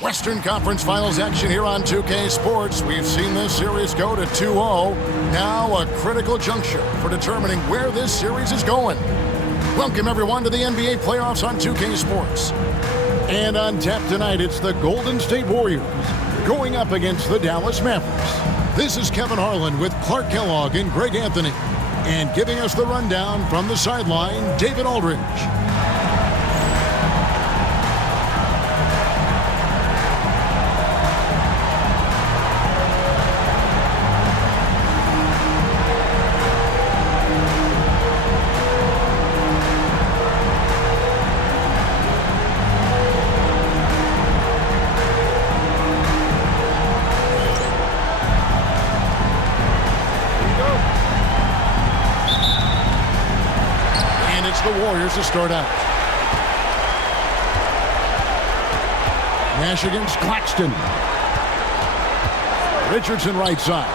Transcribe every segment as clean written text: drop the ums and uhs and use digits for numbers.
Western Conference Finals action here on 2K Sports. We've seen this series go to 2-0. Now a critical juncture for determining where this series is going. Welcome everyone to the NBA playoffs on 2K Sports. And on tap tonight, it's the Golden State Warriors going up against the Dallas Mavericks. This is Kevin Harlan with Clark Kellogg and Greg Anthony. And giving us the rundown from the sideline, David Aldridge. The Warriors to start out. Nash against Claxton. Richardson right side.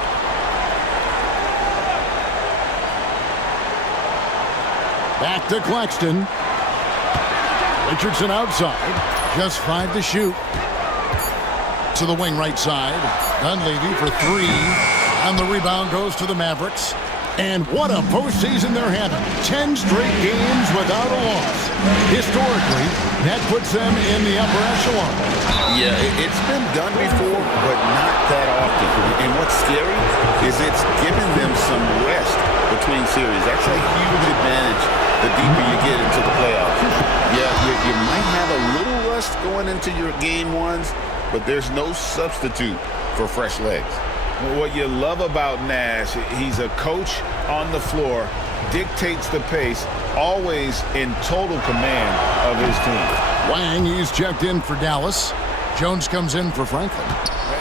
Back to Claxton. Richardson outside. Just 5 to shoot. To the wing right side. Dunleavy for 3. And the rebound goes to the Mavericks. And what a postseason they're having. 10 straight games without a loss. Historically, that puts them in the upper echelon. Yeah, it's been done before, but not that often. And what's scary is it's given them some rest between series. That's a huge advantage the deeper you get into the playoffs. Yeah, you might have a little rust going into your game ones, but there's no substitute for fresh legs. What you love about Nash, he's a coach on the floor, dictates the pace, always in total command of his team. Wang, he's checked in for Dallas. Jones comes in for Franklin.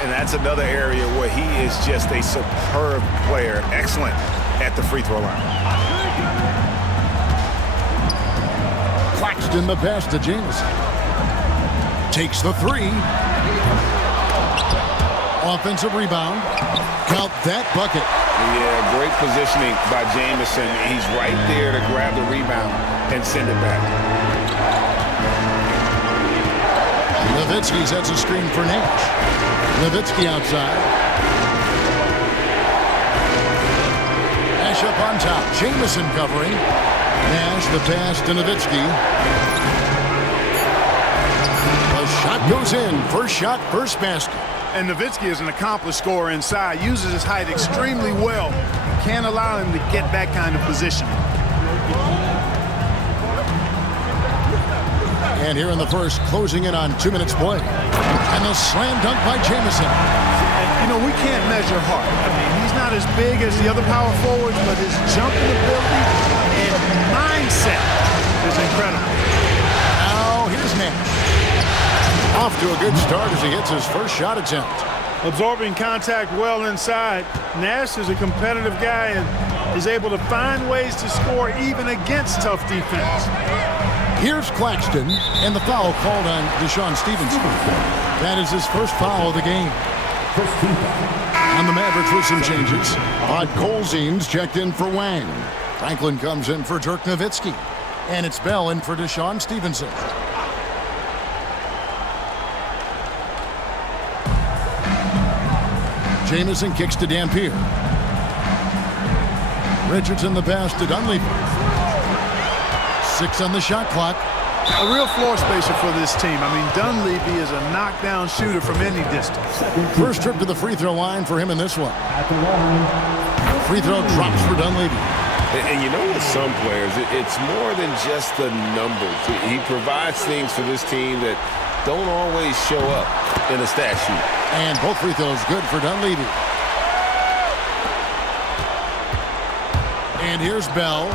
And that's another area where he is just a superb player, excellent at the free throw line. Claxton the pass to Jamison. Takes the 3. Offensive rebound. Count that bucket. Yeah, great positioning by Jamison. He's right there to grab the rebound and send it back. Nowitzki sets a screen for Nash. Nowitzki outside. Nash up on top. Jamison covering. Nash the pass to Nowitzki. The shot goes in. First shot, first basket. And Nowitzki is an accomplished scorer inside, uses his height extremely well. Can't allow him to get that kind of position. And here in the first, closing in on 2 minutes play. And the slam dunk by Jamison. And, you know, we can't measure Hart. I mean, he's not as big as the other power forwards, but his jumping ability and mindset is incredible. Now, here's Nash. Off to a good start as he hits his first shot attempt. Absorbing contact well inside. Nash is a competitive guy and is able to find ways to score even against tough defense. Here's Claxton, and the foul called on Deshaun Stevenson. That is his first foul of the game. On the Mavericks with some changes. Rod Colzine's checked in for Wang. Franklin comes in for Dirk Nowitzki. And it's Bell in for Deshaun Stevenson. Jamison kicks to Dampier. Richardson the pass to Dunleavy. 6 on the shot clock. A real floor spacer for this team. I mean, Dunleavy is a knockdown shooter from any distance. First trip to the free throw line for him in this one. Free throw drops for Dunleavy. And you know, with some players, it's more than just the numbers. He provides things for this team that don't always show up in a stat sheet. And both free throws good for Dunleavy. And here's Bell.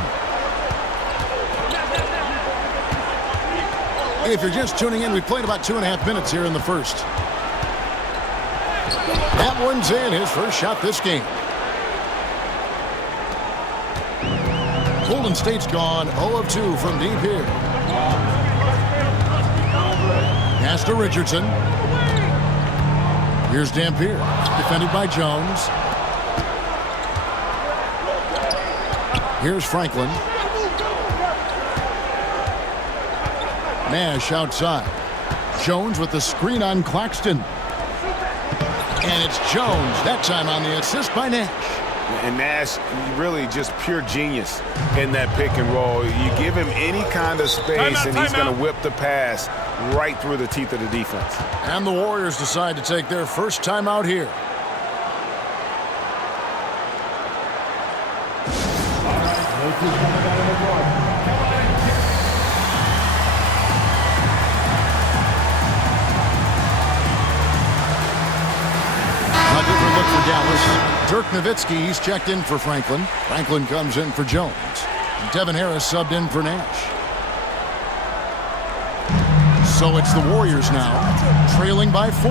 If you're just tuning in, we played about 2.5 minutes here in the first. That one's in, his first shot this game. Golden State's gone 0 of 2 from deep here. Pass to Richardson. Here's Dampier, defended by Jones. Here's Franklin. Nash outside. Jones with the screen on Claxton. And it's Jones, that time on the assist by Nash. And Nash, really just pure genius in that pick and roll. You give him any kind of space, and he's going to whip the pass right through the teeth of the defense. And the Warriors decide to take their first timeout here. A different look for Dallas. Dirk Nowitzki, he's checked in for Franklin. Franklin comes in for Jones. Devin Harris subbed in for Nash. So it's the Warriors now, trailing by 4.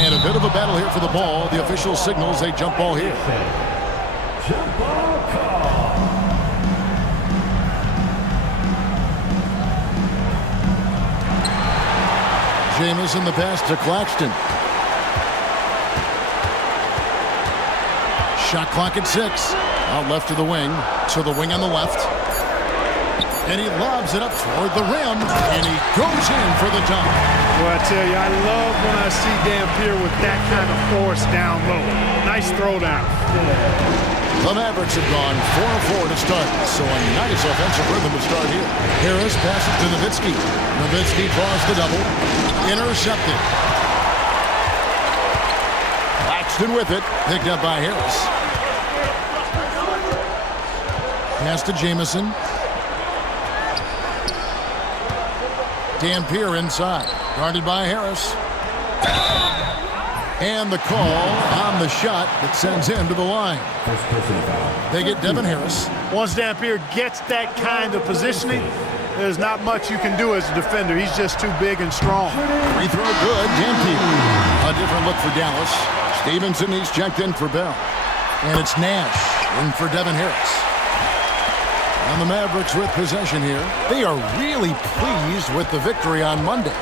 And a bit of a battle here for the ball. The official signals a jump ball here. Jump ball call. Jamison the pass to Claxton. Shot clock at 6. Out left to the wing on the left. And he lobs it up toward the rim, and he goes in for the dunk. Well, I tell you, I love when I see Dampier with that kind of force down low. Nice throwdown. The Mavericks have gone 4-4 to start, so a nice offensive rhythm to start here. Harris passes to Nowitzki. Nowitzki draws the double. Intercepted. Claxton with it, picked up by Harris. Pass to Jamison. Dampier inside, guarded by Harris. And the call on the shot that sends him to the line. They get Devin Harris. Once Dampier gets that kind of positioning, there's not much you can do as a defender. He's just too big and strong. Free throw good, Dampier. A different look for Dallas. Stevenson, he's checked in for Bell. And it's Nash in for Devin Harris. And the Mavericks with possession here. They are really pleased with the victory on Monday.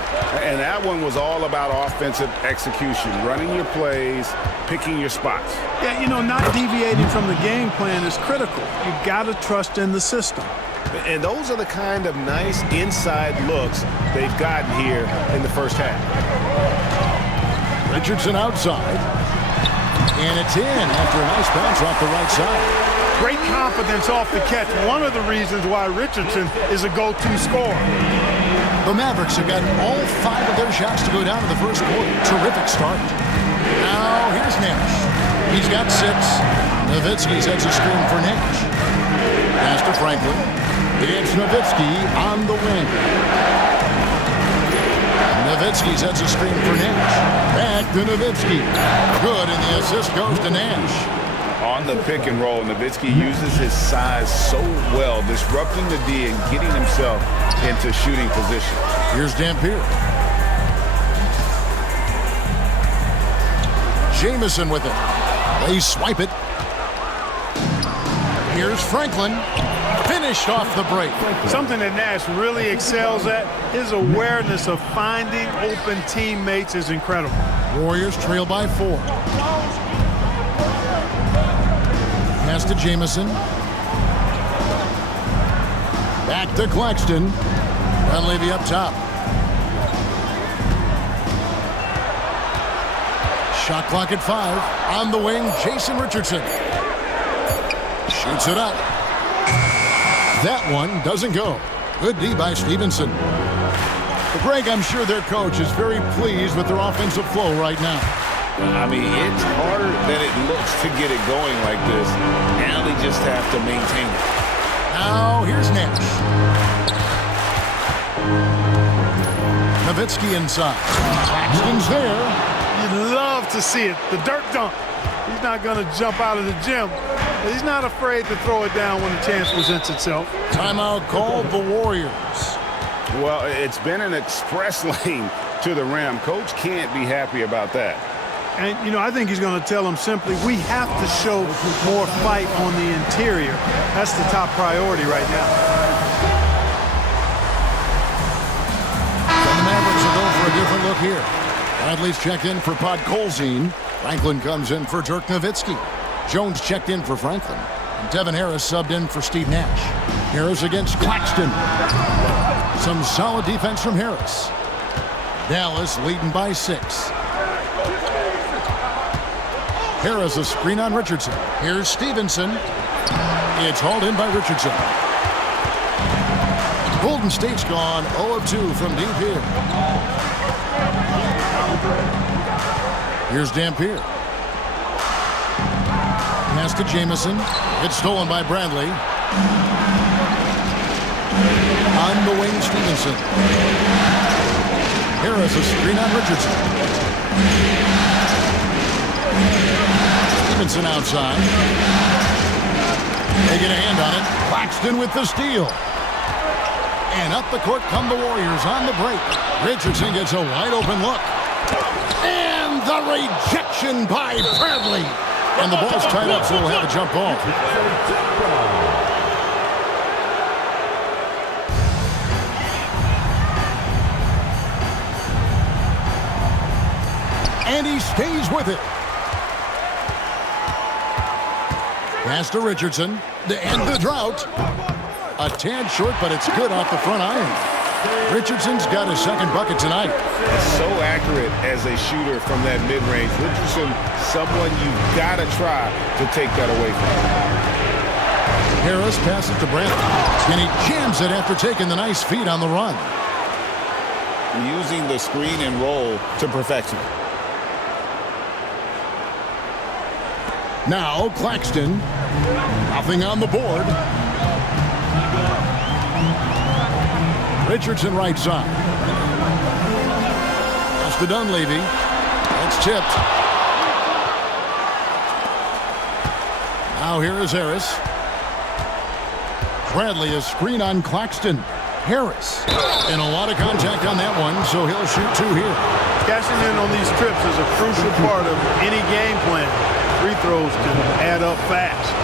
And that one was all about offensive execution, running your plays, picking your spots. Yeah, you know, not deviating from the game plan is critical. You've got to trust in the system. And those are the kind of nice inside looks they've gotten here in the first half. Richardson outside. And it's in after a nice bounce off the right side. Great confidence off the catch. One of the reasons why Richardson is a go-to scorer. The Mavericks have gotten all 5 of their shots to go down in the first quarter. Terrific start. Now here's Nash. He's got 6. Nowitzki sets a screen for Nash. Pass to Franklin. It's Nowitzki on the wing. Nowitzki sets a screen for Nash. Back to Nowitzki. Good, and the assist goes to Nash. On the pick and roll, Nowitzki uses his size so well, disrupting the D and getting himself into shooting position. Here's Dampier. Jamison with it. They swipe it. Here's Franklin. Finished off the break. Something that Nash really excels at, his awareness of finding open teammates is incredible. Warriors trail by 4. Pass to Jamison. Back to Claxton. Dunleavy up top. Shot clock at 5. On the wing, Jason Richardson. Shoots it up. That one doesn't go. Good D by Stevenson. But Greg, I'm sure their coach is very pleased with their offensive flow right now. I mean, it's harder than it looks to get it going like this. Now they just have to maintain it. Now, here's Nash. Nowitzki inside. Claxton's there. You'd love to see it. The dirt dunk. He's not going to jump out of the gym. He's not afraid to throw it down when the chance presents itself. Timeout called the Warriors. Well, it's been an express lane to the rim. Coach can't be happy about that. And, you know, I think he's going to tell them simply, we have to show more fight on the interior. That's the top priority right now. The Mavericks will go for a different look here. Bradley's checked in for Podkolzin. Franklin comes in for Dirk Nowitzki. Jones checked in for Franklin. And Devin Harris subbed in for Steve Nash. Harris against Claxton. Some solid defense from Harris. Dallas leading by 6. Harris a screen on Richardson. Here's Stevenson. It's hauled in by Richardson. Golden State's gone 0 of 2 from deep here. Here's Dampier. Pass to Jamison. It's stolen by Bradley. On the wing, Stevenson. Harris a screen on Richardson. Stevenson outside. They get a hand on it. Claxton with the steal. And up the court come the Warriors on the break. Richardson gets a wide open look. And the rejection by Bradley. And the ball's tied up, so we'll have a jump ball. And he stays with it. Pass to Richardson to end the drought. A tad short, but it's good off the front iron. Richardson's got his second bucket tonight. So accurate as a shooter from that mid-range. Richardson, someone you've got to try to take that away from him. Harris passes to Brandt, and he jams it after taking the nice feed on the run. Using the screen and roll to perfection. Now Claxton. Nothing on the board. Richardson right side. Pass to Dunleavy. That's tipped. Now here is Harris. Bradley is screen on Claxton. Harris. And a lot of contact on that one, so he'll shoot 2 here. Cashing in on these trips is a crucial part of any game plan. Free throws can add up fast.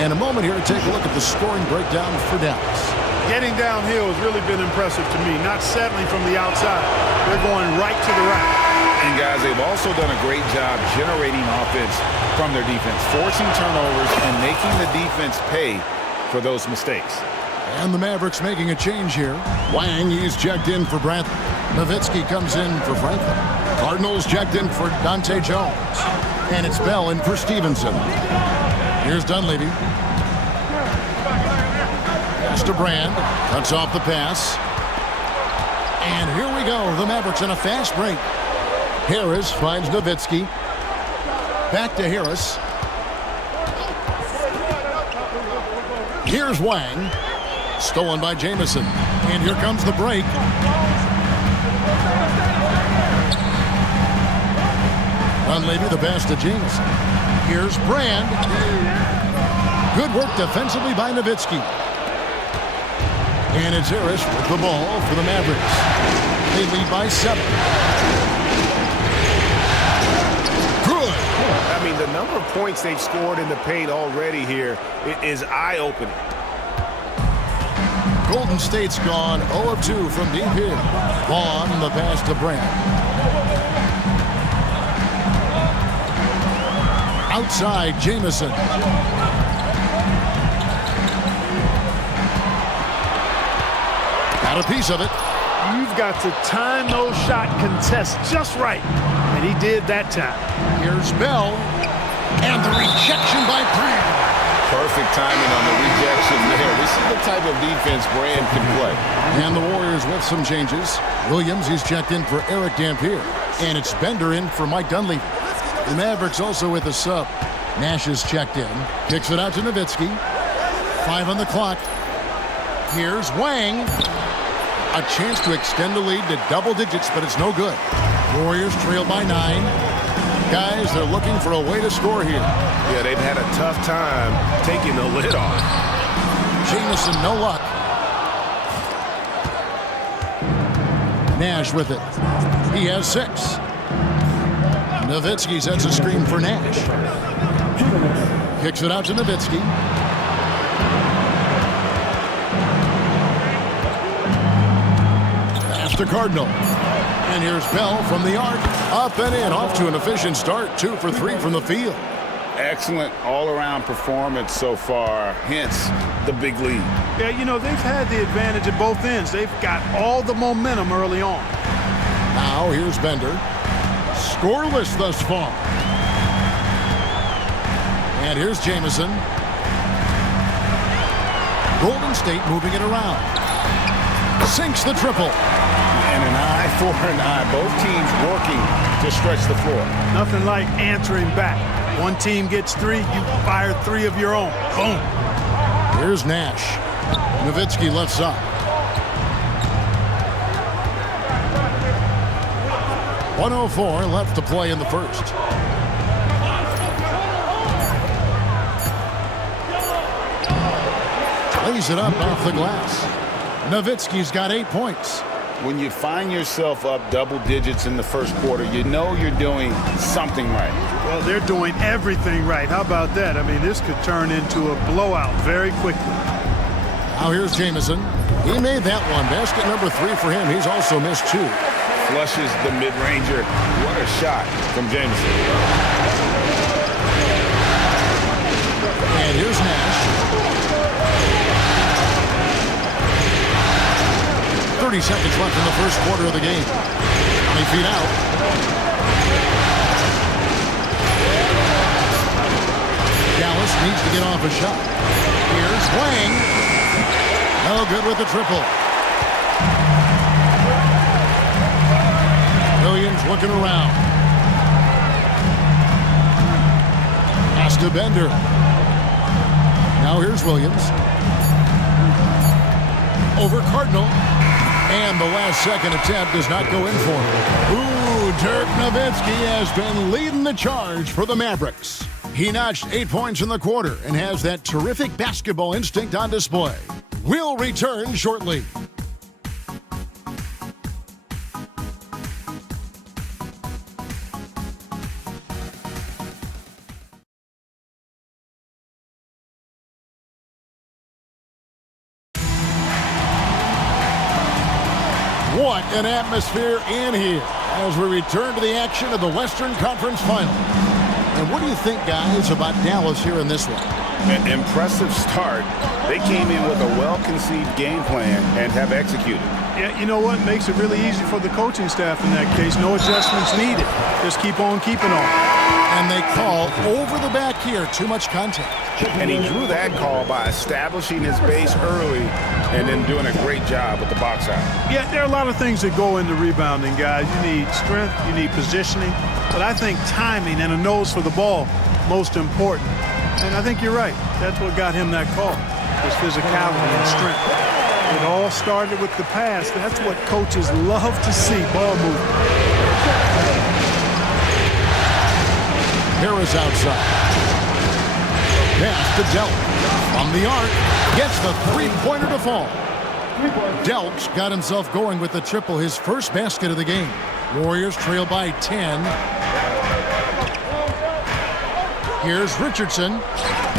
And a moment here to take a look at the scoring breakdown for Dallas. Getting downhill has really been impressive to me. Not settling from the outside. They're going right to the rack. And guys, they've also done a great job generating offense from their defense, forcing turnovers and making the defense pay for those mistakes. And the Mavericks making a change here. Wang, he's checked in for Brantley. Nowitzki comes in for Franklin. Cardinals checked in for Dante Jones. And it's Bell in for Stevenson. Here's Dunleavy. Pass to Brand. Cuts off the pass. And here we go. The Mavericks in a fast break. Harris finds Nowitzki. Back to Harris. Here's Wang. Stolen by Jamison. And here comes the break. Dunleavy the pass to Jamison. Here's Brand. Good work defensively by Nowitzki. And it's Harris with the ball for the Mavericks. They lead by 7. Good. I mean, the number of points they've scored in the paint already here is eye-opening. Golden State's gone 0 of 2 from deep here. Vaughn the pass to Brand. Outside, Jamison. Got a piece of it. You've got to time those shot contests just right. And he did that time. Here's Bell. And the rejection by Brand. Perfect timing on the rejection there. This is the type of defense Brand can play. And the Warriors with some changes. Williams, he's checked in for Eric Dampier. And it's Bender in for Mike Dunleavy. The Mavericks also with a sub. Nash is checked in. Kicks it out to Nowitzki. 5 on the clock. Here's Wang. A chance to extend the lead to double digits, but it's no good. Warriors trail by 9. Guys, they're looking for a way to score here. Yeah, they've had a tough time taking the lid off. Jamison, no luck. Nash with it. He has 6. Nowitzki sets a screen for Nash. Kicks it out to Nowitzki. Pass to Cardinal. And here's Bell from the arc. Up and in, off to an efficient start. 2 for 3 from the field. Excellent all-around performance so far, hence the big lead. Yeah, you know, they've had the advantage at both ends. They've got all the momentum early on. Now here's Bender. Scoreless thus far. And here's Jamison. Golden State moving it around. Sinks the triple. And an eye for an eye. Both teams working to stretch the floor. Nothing like answering back. One team gets 3, you fire 3 of your own. Boom. Here's Nash. Nowitzki left side. .104 left to play in the first. Lays it up off the glass. Nowitzki's got 8 points. When you find yourself up double digits in the first quarter, you know you're doing something right. Well, they're doing everything right. How about that? I mean, this could turn into a blowout very quickly. Now here's Jamison. He made that one. Basket number 3 for him. He's also missed 2. Flushes the mid-ranger. What a shot from Jamison. And here's Nash. 30 seconds left in the first quarter of the game. 20 feet out. Dallas needs to get off a shot. Here's Wang. No good with the triple. Williams looking around. Pass to Bender. Now here's Williams. Over Cardinal. And the last second attempt does not go in for him. Ooh, Dirk Nowitzki has been leading the charge for the Mavericks. He notched 8 points in the quarter and has that terrific basketball instinct on display. We'll return shortly. What an atmosphere in here as we return to the action of the Western Conference Final. And what do you think, guys, about Dallas here in this one? An impressive start. They came in with a well-conceived game plan and have executed. Yeah, you know what? Makes it really easy for the coaching staff in that case. No adjustments needed. Just keep on keeping on. And they call over the back here. Too much contact. And he drew that call by establishing his base early and then doing a great job with the box out. Yeah, there are a lot of things that go into rebounding, guys. You need strength, you need positioning, but I think timing and a nose for the ball, most important. And I think you're right. That's what got him that call, his physicality and strength. It all started with the pass. That's what coaches love to see, ball movement. Harris outside. Pass to Delk. From the arc, gets the three-pointer to fall. Delk's got himself going with the triple, his first basket of the game. Warriors trail by 10. Here's Richardson.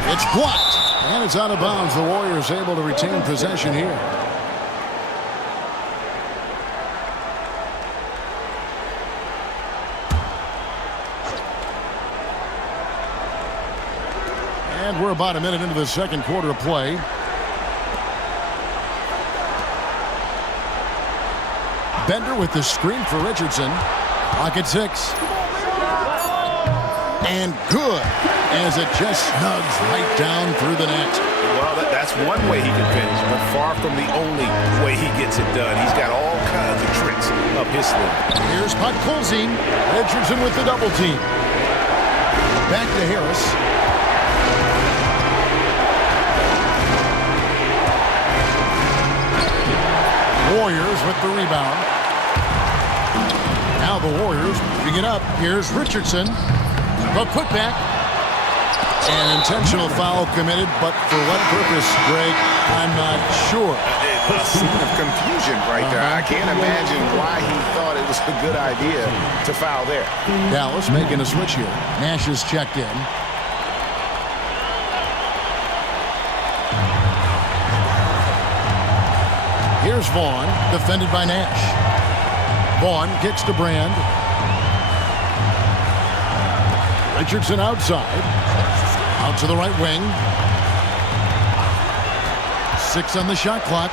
It's blocked, and it's out of bounds. The Warriors able to retain possession here. And we're about a minute into the second quarter of play. Bender with the screen for Richardson. Pocket 6. And good, as it just snugs right down through the net. Well, that's one way he can finish, but far from the only way he gets it done. He's got all kinds of tricks up his sleeve. Here's Podkolzin. Richardson with the double team. Back to Harris. Warriors with the rebound. Now the Warriors moving it up. Here's Richardson. The putback. An intentional foul committed, but for what purpose, Greg, I'm not sure. A scene of confusion right there. I can't imagine why he thought it was a good idea to foul there. Dallas making a switch here. Nash is checked in. Here's Vaughn, defended by Nash. Vaughn kicks to Brand. Richardson outside. Out to the right wing. 6 on the shot clock.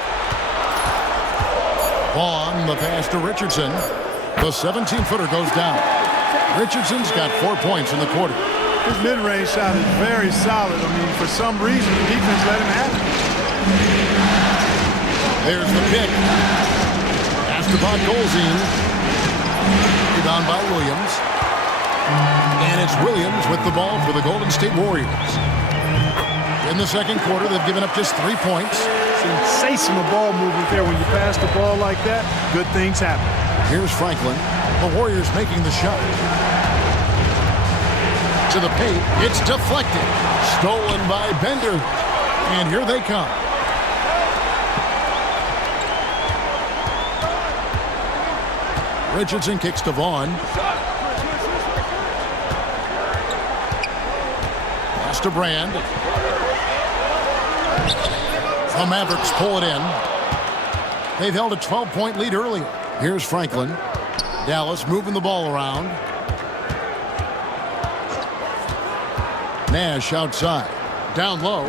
Vaughn, the pass to Richardson. The 17-footer goes down. Richardson's got 4 points in the quarter. His mid-range shot is very solid. I mean, for some reason, the defense let him have it. There's the pick. Esteban goes in. Rebound by Williams. And it's Williams with the ball for the Golden State Warriors. In the second quarter, they've given up just 3 points. Sensational ball movement there. When you pass the ball like that, good things happen. Here's Franklin. The Warriors making the shot. To the paint. It's deflected. Stolen by Bender. And here they come. Richardson kicks to Vaughn. Pass to Brand. The Mavericks pull it in. They've held a 12-point lead earlier. Here's Franklin. Dallas moving the ball around. Nash outside. Down low.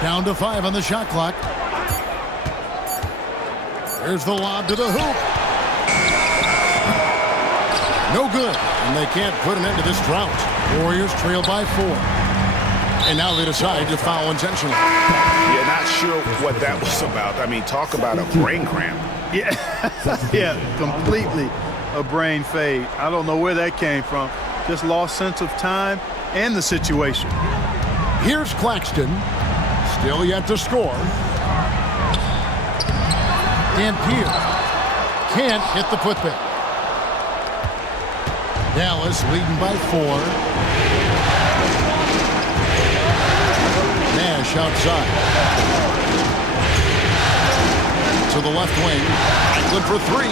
Down to 5 on the shot clock. There's the lob to the hoop. No good. And they can't put an end to this drought. Warriors trail by 4. And now they decide to foul intentionally. Yeah, not sure what that was about. I mean, talk about a brain cramp. Yeah, yeah, completely a brain fade. I don't know where that came from. Just lost sense of time and the situation. Here's Claxton. Still yet to score. Dampier can't hit the putback. Dallas leading by 4. Nash outside. To the left wing. Franklin for 3.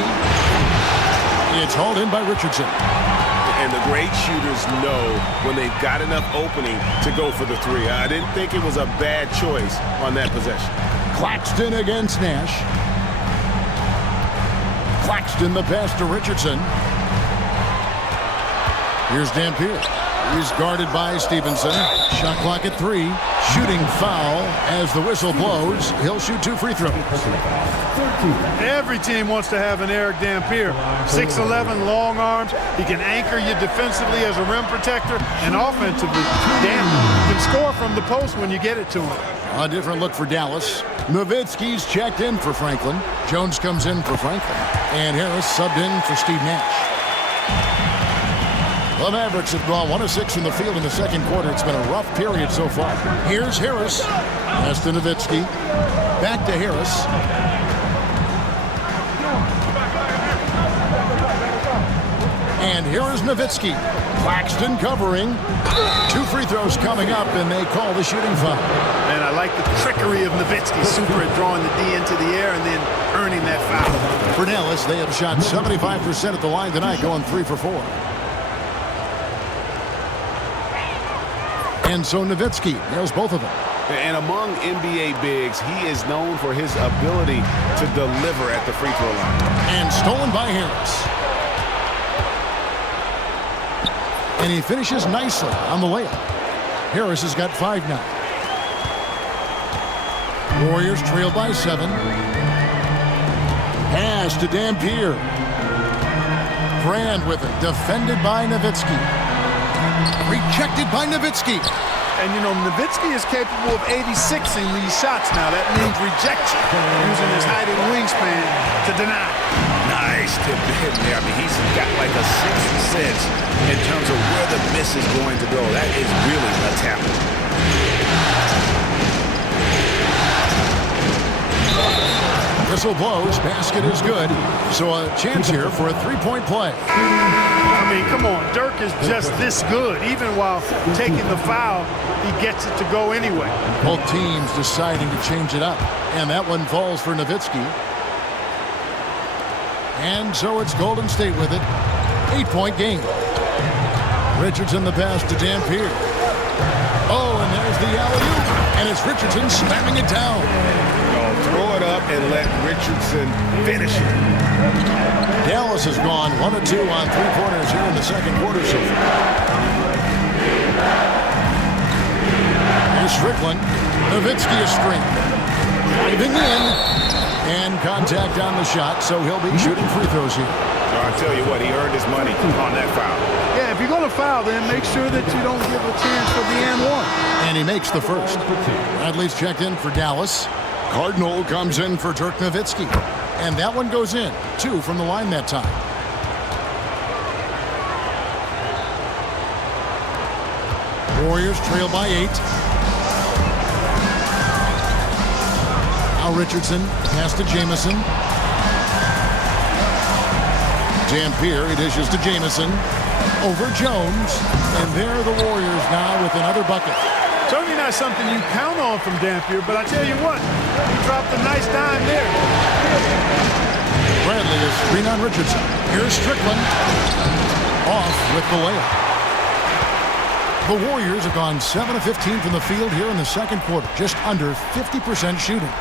It's hauled in by Richardson. And the great shooters know when they've got enough opening to go for the 3. I didn't think it was a bad choice on that possession. Claxton against Nash. Claxton the pass to Richardson. Here's Dampier. He's guarded by Stevenson. Shot clock at 3. Shooting foul as the whistle blows. He'll shoot 2 free throws. Every team wants to have an Eric Dampier. 6'11", long arms. He can anchor you defensively as a rim protector and offensively. Damn, you can score from the post when you get it to him. A different look for Dallas. Nowitzki's checked in for Franklin. Jones comes in for Franklin. And Harris subbed in for Steve Nash. The Mavericks have gone 1 of 6 from the field in the second quarter. It's been a rough period so far. Here's Harris. Pass to Nowitzki. Back to Harris. And here is Nowitzki. Claxton covering. 2 free throws coming up, and they call the shooting foul. And I like the trickery of Nowitzki. Super at drawing the D into the air and then earning that foul. For Dallas, they have shot 75% at the line tonight, going 3 for 4. And so Nowitzki nails both of them. And among NBA bigs, he is known for his ability to deliver at the free throw line. And stolen by Harris. And he finishes nicely on the layup. Harris has got 5 now. Warriors trail by 7. Pass to Dampier. Brand with it. Defended by Nowitzki. Rejected by Nowitzki. And, you know, Nowitzki is capable of 86ing these shots now. That means rejection, using his height and wingspan to deny. Nice tip to hit there. I mean, he's got like a 6th sense in terms of where the miss is going to go. That is really a talent. Whistle blows. Basket is good. So a chance here for a 3-point play. I mean, come on. Dirk is just this good. Even while taking the foul, he gets it to go anyway. Both teams deciding to change it up. And that one falls for Nowitzki. And so it's Golden State with it. 8-point game. Richardson the pass to Dampier. Oh, and there's the alley-oop. And it's Richardson slamming it down. Throw it up and let Richardson finish it. Dallas has gone 1 of 2 on three-pointers here in the second quarter so far. Here's Strickland. Nowitzki is string. Driving in. And contact on the shot, so he'll be shooting free throws here. So I'll tell you what, he earned his money on that foul. Yeah, if you're going to foul, then make sure that you don't give a chance for the and one. And he makes the first. Bradley's checked in for Dallas. Cardinal comes in for Dirk Nowitzki. And that one goes in. 2 from the line that time. Warriors trail by 8. Now Richardson pass to Jamison. Dampier, he dishes to Jamison. Over Jones. And there are the Warriors now with another bucket. Certainly not something you count on from Dampier, but I tell you what, he dropped a nice dime there. Bradley is screen on Richardson. Here's Strickland. Off with the layup. The Warriors have gone 7 of 15 from the field here in the second quarter. Just under 50% shooting.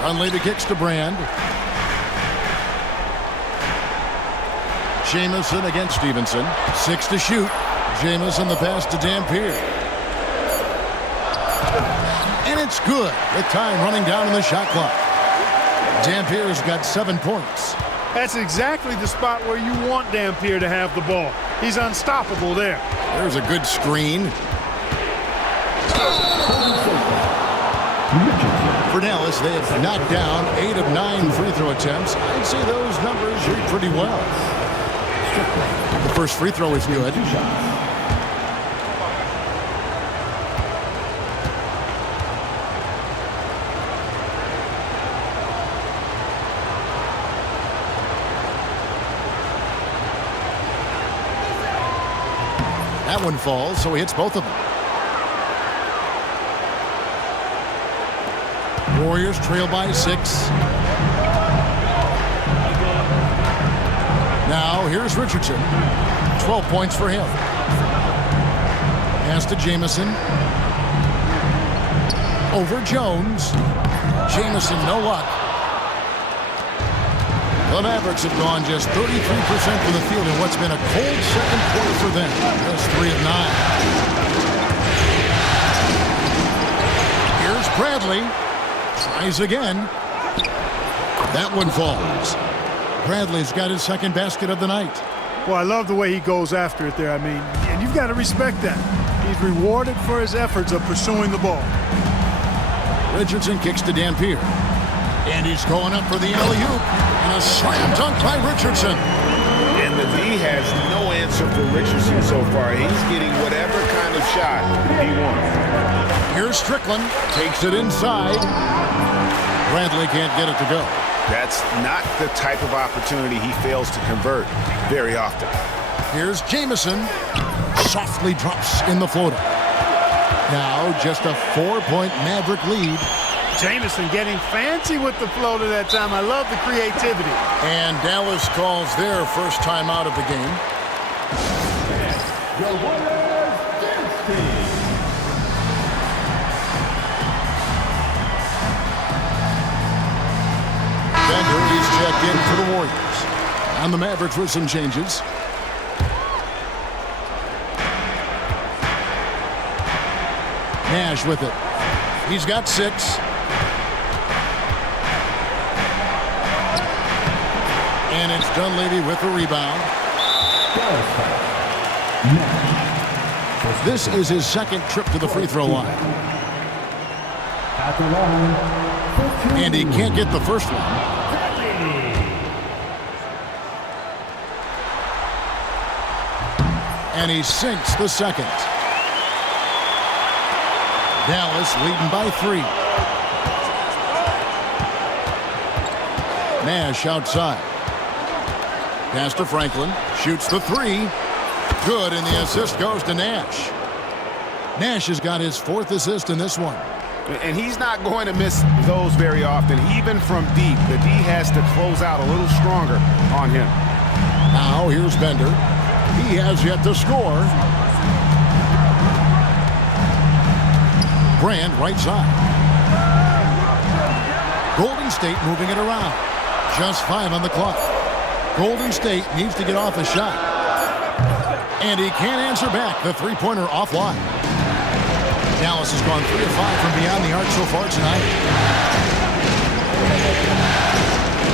Dunleavy kicks to Brand. Jamison against Stevenson. 6 to shoot. Jamison the pass to Dampier. And it's good with time running down in the shot clock. Dampier's got 7 points. That's exactly the spot where you want Dampier to have the ball. He's unstoppable there. There's a good screen. For Dallas, they have knocked down 8 of 9 free throw attempts. I'd say those numbers read pretty well. The first free throw is good. That one falls, so he hits both of them. Warriors trail by 6. Now here's Richardson. 12 points for him. Pass to Jamison. Over Jones. Jamison, no luck. The Mavericks have gone just 33% from the field in what's been a cold second quarter for them. Just 3 of 9. Here's Bradley. Tries again. That one falls. Bradley's got his second basket of the night. Well, I love the way he goes after it there. I mean, and you've got to respect that. He's rewarded for his efforts of pursuing the ball. Richardson kicks to Dampier. And he's going up for the alley-oop. And a slam dunk by Richardson. And the D has no answer for Richardson so far. He's getting whatever kind of shot he wants. Here's Strickland. Takes it inside. Bradley can't get it to go. That's not the type of opportunity he fails to convert very often. Here's Jamison. Softly drops in the floater. Now just a 4-point Maverick lead. Jamison getting fancy with the floater that time. I love the creativity. And Dallas calls their first time out of the game. The Warriors dance team. Bender is checked in for the Warriors. And the Mavericks with some changes. Nash with it. He's got 6. And it's Dunleavy with the rebound. This is his second trip to the free throw line. At the line, And he can't get the first one. And he sinks the second. Dallas leading by 3. Nash outside. Pass to Franklin. Shoots the 3. Good, and the assist goes to Nash. Nash has got his 4th assist in this one. And he's not going to miss those very often, even from deep. The D has to close out a little stronger on him. Now here's Bender. He has yet to score. Brand right side. Golden State moving it around. Just 5 on the clock. Golden State needs to get off a shot. And he can't answer back. The three-pointer offline. Dallas has gone 3 of 5 from beyond the arc so far tonight.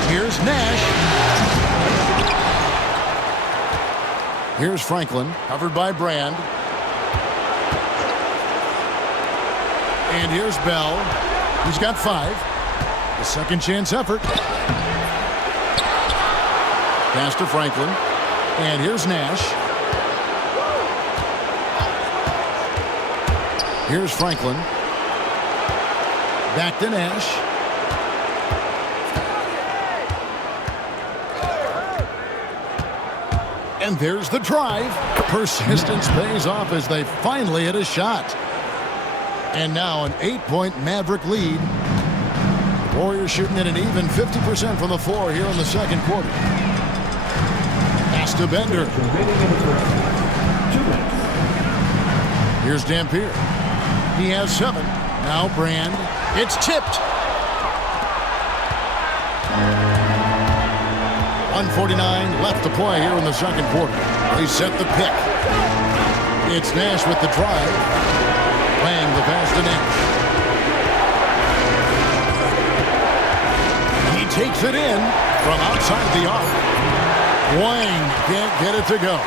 Here's Nash. Here's Franklin, covered by Brand. And here's Bell. He's got 5. The second chance effort. Pass to Franklin. And here's Nash. Here's Franklin. Back to Nash. And there's the drive. Persistence pays off as they finally hit a shot. And now an 8-point Maverick lead. The Warriors shooting at an even 50% from the floor here in the second quarter. Pass to Bender. Here's Dampier. He has 7. Now Brand. It's tipped. 1:49 left to play here in the second quarter. They set the pick. It's Nash with the drive. Playing the pass to Nash. He takes it in from outside the arc. Wang can't get it to go.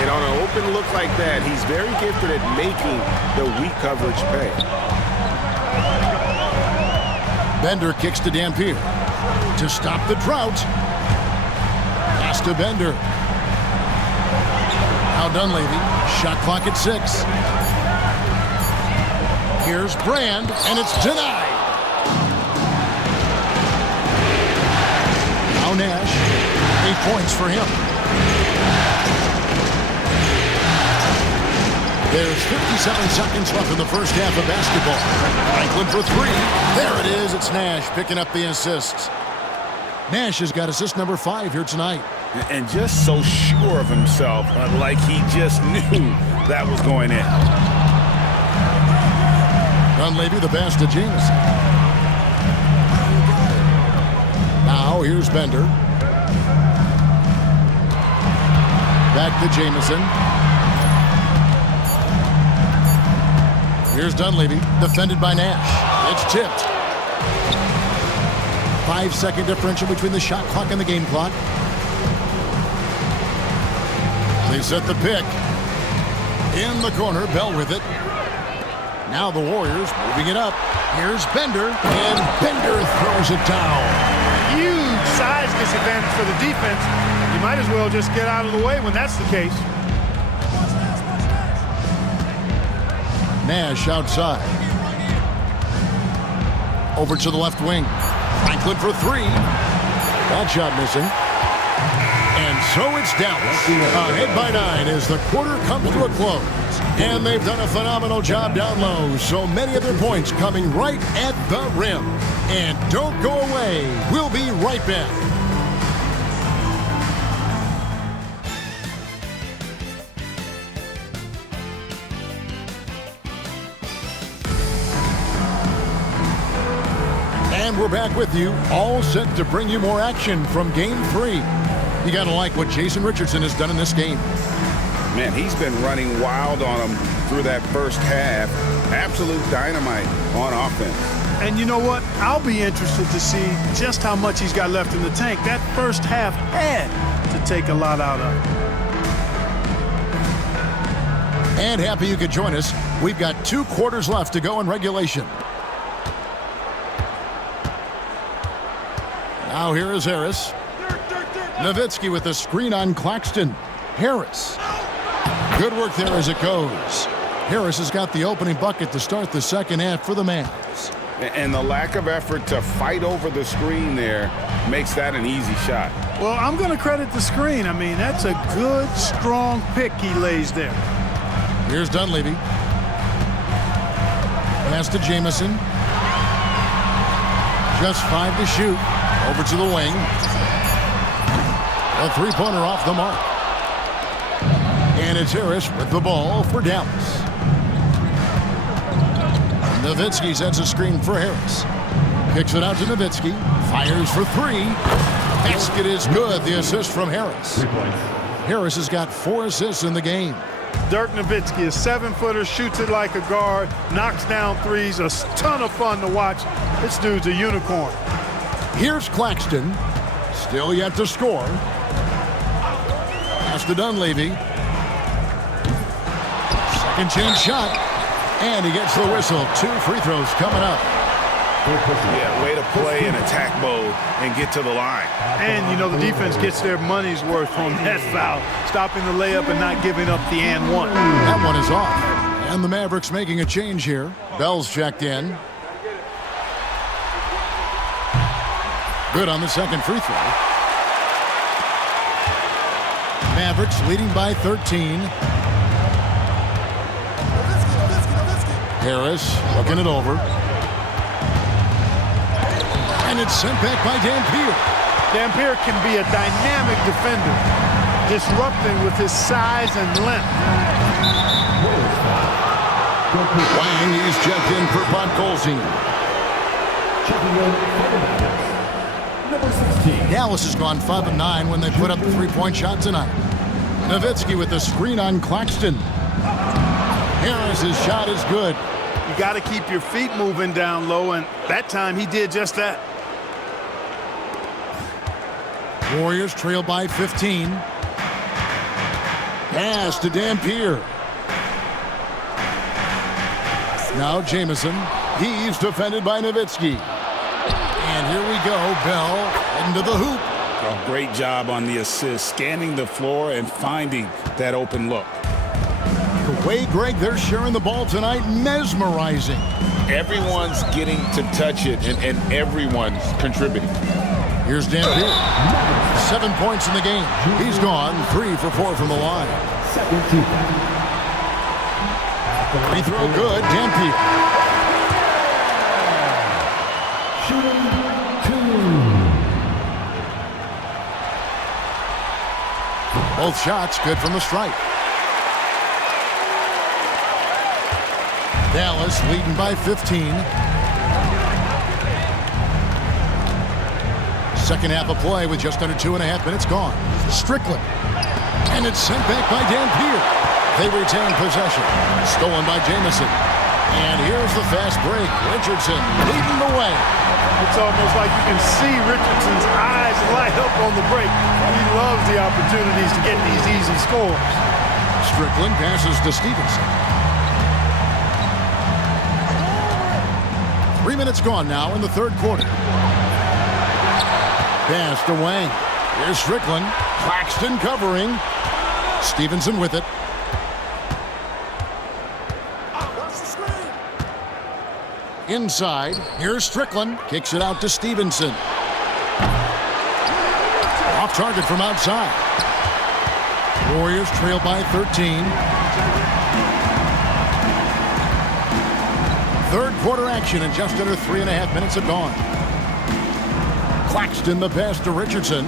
And on an open look like that, he's very gifted at making the weak coverage pay. Bender kicks to Dampier to stop the drought. Pass to Bender. Now Dunleavy. Shot clock at 6. Here's Brand, and it's denied. Now Nash. 8 points for him. There's 57 seconds left in the first half of basketball. Franklin for 3. There it is. It's Nash picking up the assists. Nash has got assist number 5 here tonight. And just so sure of himself, like he just knew that was going in. Dunleavy the pass to Jamison. Now here's Bender. Back to Jamison. Here's Dunleavy, defended by Nash. It's tipped. 5-second differential between the shot clock and the game clock. They set the pick. In the corner, Bell with it. Now the Warriors moving it up. Here's Bender, and Bender throws it down. Huge size disadvantage for the defense. You might as well just get out of the way when that's the case. Nash outside. Over to the left wing. Franklin for 3. That shot missing. And so it's Dallas. Ahead by 9 as the quarter comes to a close. And they've done a phenomenal job down low. So many of their points coming right at the rim. And don't go away. We'll be right back. And we're back with you, all set to bring you more action from Game 3. You got to like what Jason Richardson has done in this game. Man, he's been running wild on him through that first half. Absolute dynamite on offense. And you know what? I'll be interested to see just how much he's got left in the tank. That first half had to take a lot out of him. And happy you could join us. We've got 2 quarters left to go in regulation. Now here is Harris. Nowitzki with the screen on Claxton. Harris. Good work there as it goes. Harris has got the opening bucket to start the second half for the Mavs. And the lack of effort to fight over the screen there makes that an easy shot. Well, I'm going to credit the screen. I mean, that's a good, strong pick he lays there. Here's Dunleavy. Pass to Jamison. Just 5 to shoot. Over to the wing. A 3-pointer off the mark. And it's Harris with the ball for Dallas. Nowitzki sets a screen for Harris. Kicks it out to Nowitzki. Fires for three. Basket is good. The assist from Harris. 3 points. Harris has got 4 assists in the game. Dirk Nowitzki, a 7-footer, shoots it like a guard, knocks down threes, a ton of fun to watch. This dude's a unicorn. Here's Claxton. Still yet to score. Pass to Dunleavy. Second chance shot. And he gets the whistle. 2 free throws coming up. Yeah, way to play in attack mode and get to the line. And, you know, the defense gets their money's worth on that foul, stopping the layup and not giving up the and one. That one is off. And the Mavericks making a change here. Bell's checked in. Good on the second free throw. Mavericks leading by 13. Harris looking it over. And it's sent back by Dampier. Dampier can be a dynamic defender, disrupting with his size and length. Wang is checked in for Podkolzin. Checking in for the Mavericks, number 16. Dallas has gone 5 of 9 when they put up the 3-point shot tonight. Nowitzki with the screen on Claxton. Harris's shot is good. You got to keep your feet moving down low, and that time he did just that. Warriors trail by 15. Pass to Dampier. Now Jamison. He's defended by Nowitzki. And here we go. Bell into the hoop. Oh, great job on the assist, scanning the floor and finding that open look. The way, Greg, they're sharing the ball tonight, mesmerizing. Everyone's getting to touch it, and everyone's contributing. Here's Dampier. 7 points in the game. He's gone 3 for 4 from the line. Second team. Free throw good. Dampier. Shooting 2. Both shots good from the stripe. Dallas leading by 15. Second half of play with just under 2.5 minutes gone. Strickland. And it's sent back by Dampier. They retain possession. Stolen by Jamison. And here's the fast break. Richardson leading the way. It's almost like you can see Richardson's eyes light up on the break. He loves the opportunities to get these easy scores. Strickland passes to Stevenson. 3 minutes gone now in the third quarter. Pass to Wang. Here's Strickland. Claxton covering. Stevenson with it. Inside. Here's Strickland. Kicks it out to Stevenson. Off target from outside. Warriors trail by 13. Third quarter action and just under 3.5 minutes have gone. Claxton the pass to Richardson.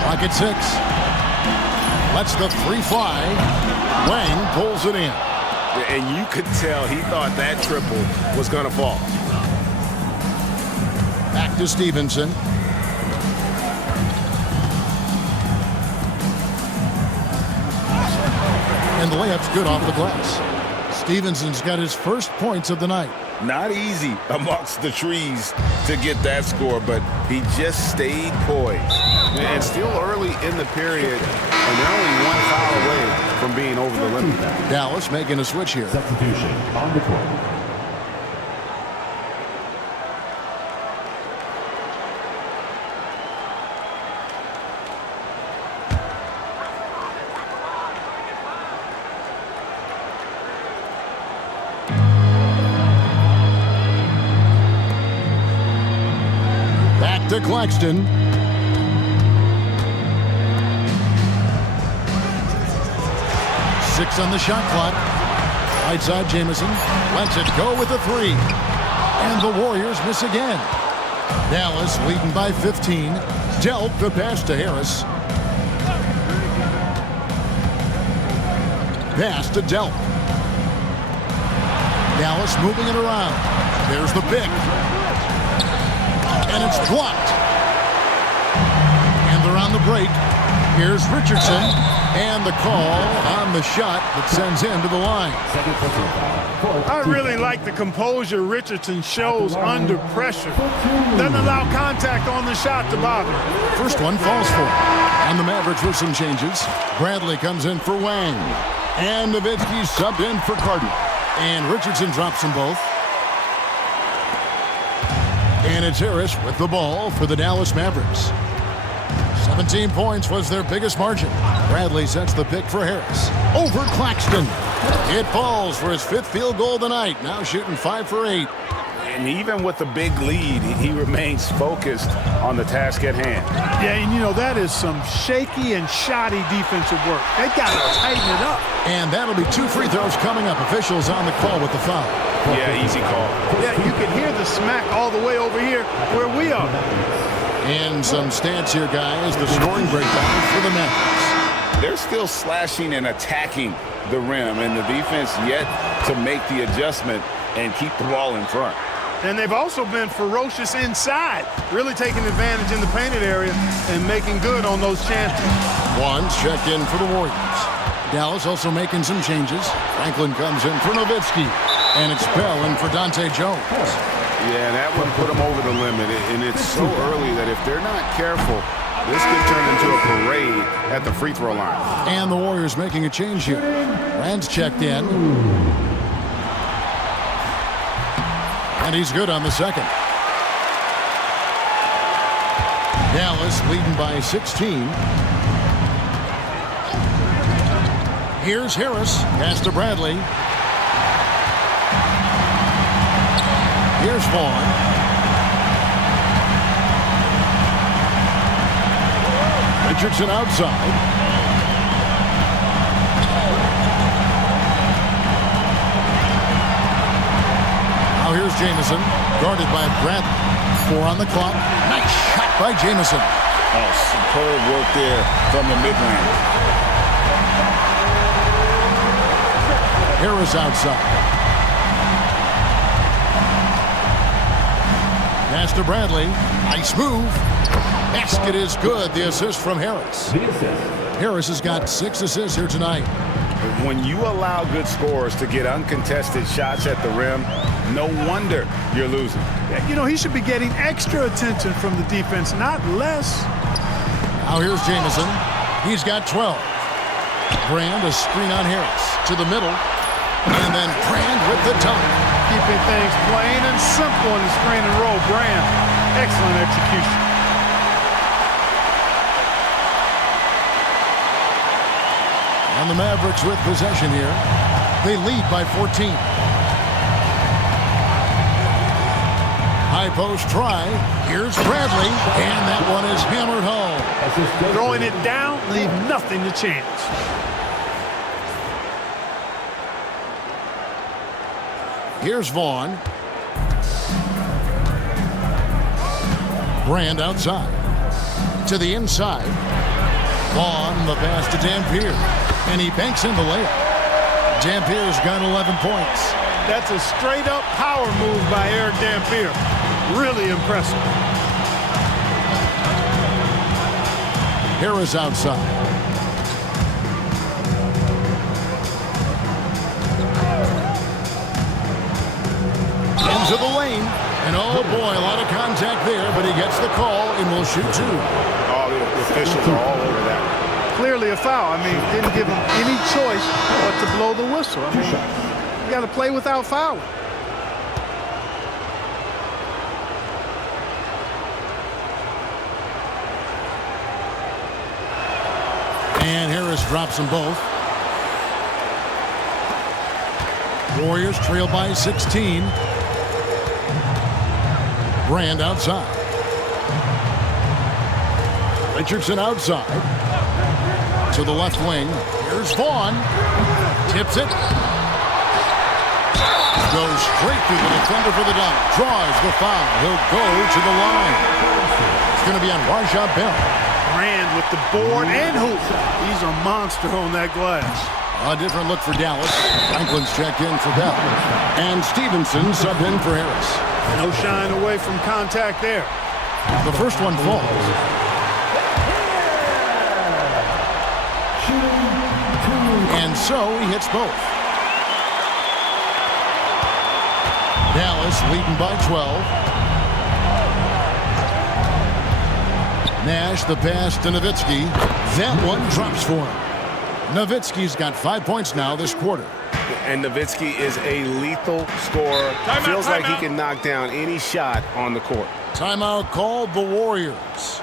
Clock at 6. Lets the 3 fly. Wang pulls it in. And you could tell he thought that triple was going to fall. Back to Stevenson. And the layup's good off the glass. Stevenson's got his first points of the night. Not easy amongst the trees to get that score, but he just stayed poised. And still early in the period, and they're only 1 foul away from being over the limit. Dallas making a switch here. Substitution on the court. Back to Claxton. Six on the shot clock. Right side Jamison lets it go with the 3. And the Warriors miss again. Dallas leading by 15. Delp the pass to Harris. Pass to Delp. Dallas moving it around. There's the pick. And it's blocked. And they're on the break. Here's Richardson. And the call on the shot that sends him to the line. I really like the composure Richardson shows under pressure. Doesn't allow contact on the shot to bother. First one falls for him. And the Mavericks with some changes. Bradley comes in for Wang. And Nowitzki subbed in for Carter. And Richardson drops them both. And it's Harris with the ball for the Dallas Mavericks. 17 points was their biggest margin. Bradley sets the pick for Harris. Over Claxton. It falls for his 5th field goal tonight. Now shooting 5 for 8. And even with the big lead, he remains focused on the task at hand. Yeah, and you know, that is some shaky and shoddy defensive work. They got to tighten it up. And that'll be 2 free throws coming up. Officials on the call with the foul. Yeah, easy call. Yeah, you can hear the smack all the way over here where we are. And some stats here, guys. The scoring breakdown for the Mavericks. They're still slashing and attacking the rim, and the defense yet to make the adjustment and keep the ball in front. And they've also been ferocious inside, really taking advantage in the painted area and making good on those chances. One's checked in for the Warriors. Dallas also making some changes. Franklin comes in for Nowitzki. And it's Bell in for Dante Jones. Yeah, that one put them over the limit, and it's so early that if they're not careful, this could turn into a parade at the free throw line. And the Warriors making a change here. Rand's checked in. And he's good on the second. Dallas leading by 16. Here's Harris. Pass to Bradley. Here's Vaughn. Richardson outside. Now here's Jamison, guarded by Bradley. 4 on the clock. Nice shot by Jamison. Oh, superb work there from the mid-range. Harris outside. Pass to Bradley. Nice move. Basket is good. The assist from Harris. Harris has got 6 assists here tonight. When you allow good scorers to get uncontested shots at the rim, no wonder you're losing. You know, he should be getting extra attention from the defense, not less. Now here's Jamison. He's got 12. Brand, a screen on Harris. To the middle. And then Brand with the dunk. Keeping things plain and simple in the screen and roll. Brand, excellent execution. And the Mavericks with possession here. They lead by 14. High post try. Here's Bradley. And that one is hammered home. Throwing it down, leave nothing to chance. Here's Vaughn. Brand outside. To the inside. Vaughn, the pass to Dampier. And he banks in the layup. Dampier's got 11 points. That's a straight-up power move by Eric Dampier. Really impressive. Harris outside. Into the lane. And oh boy, a lot of contact there, but he gets the call and will shoot 2. Oh, the officials are all over that. Clearly a foul. I mean, didn't give him any choice but to blow the whistle. I mean, you got to play without fouling. And Harris drops them both. Warriors trail by 16. Brand outside. Richardson outside. To the left wing. Here's Vaughn. Tips it. Goes straight through the defender for the dunk. Draws the foul. He'll go to the line. It's going to be on Rajah Bell. Brand with the board and hoop. He's a monster on that glass. A different look for Dallas. Franklin's checked in for Bell. And Stevenson subbed in for Harris. No shying away from contact there. The first one falls. And so he hits both. Dallas leading by 12. Nash the pass to Nowitzki. That one drops for him. Nowitzki's got 5 points now this quarter. And Nowitzki is a lethal scorer. Feels like he can knock down any shot on the court. Timeout called the Warriors.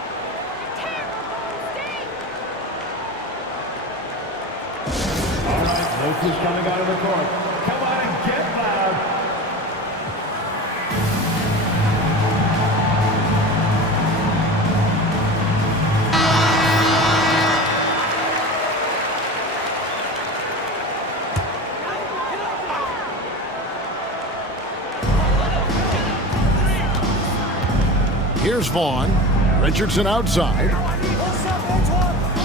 All right, notice coming out of the court. Come on and get loud. Here's Vaughn. Richardson outside.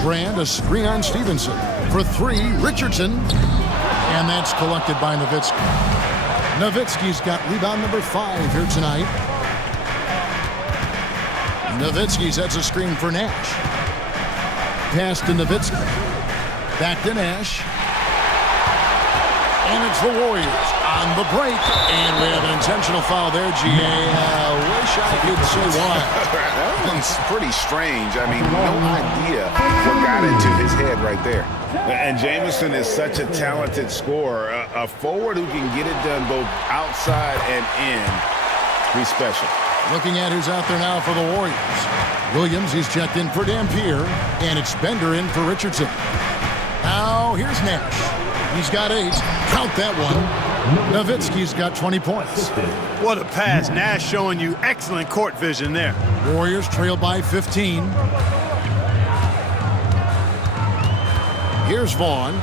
Brand a screen on Stevenson. For three, Richardson. And that's collected by Nowitzki. Nowitzki's got rebound number 5 here tonight. Nowitzki sets a screen for Nash. Pass to Nowitzki. Back to Nash. And it's the Warriors on the break. And we have an intentional foul there, G.A. Wish I could say why. That one's pretty strange. I mean, no idea what got into his head right there. And Jamison is such a talented scorer. A forward who can get it done both outside and in. He's special. Looking at who's out there now for the Warriors. Williams, he's checked in for Dampier. And it's Bender in for Richardson. Now, here's Nash. He's got 8. Count that one. Nowitzki's got 20 points. What a pass. Nash showing you excellent court vision there. Warriors trail by 15. Here's Vaughn.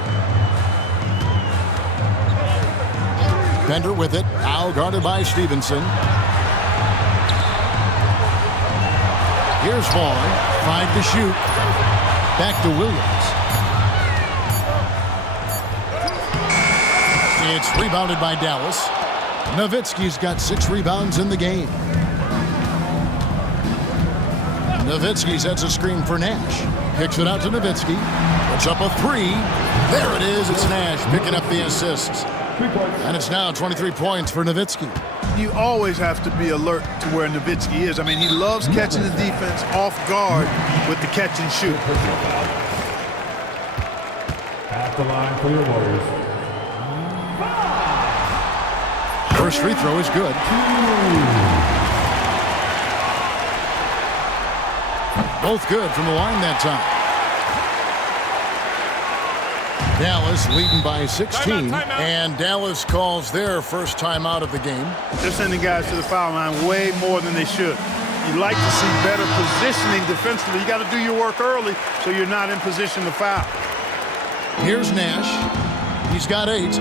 Bender with it. Now guarded by Stevenson. Here's Vaughn. 5 to shoot. Back to Williams. It's rebounded by Dallas. Nowitzki's got 6 rebounds in the game. Nowitzki sets a screen for Nash. Kicks it out to Nowitzki. Puts up a 3. There it is. It's Nash picking up the assists. And it's now 23 points for Nowitzki. You always have to be alert to where Nowitzki is. I mean, he loves catching the defense off guard with the catch and shoot. At the line for your Warriors. First free throw is good. Both good from the line that time. Dallas leading by 16. And Dallas calls their first timeout of the game. They're sending guys to the foul line way more than they should. You like to see better positioning defensively. You got to do your work early so you're not in position to foul. Here's Nash. He's got 8.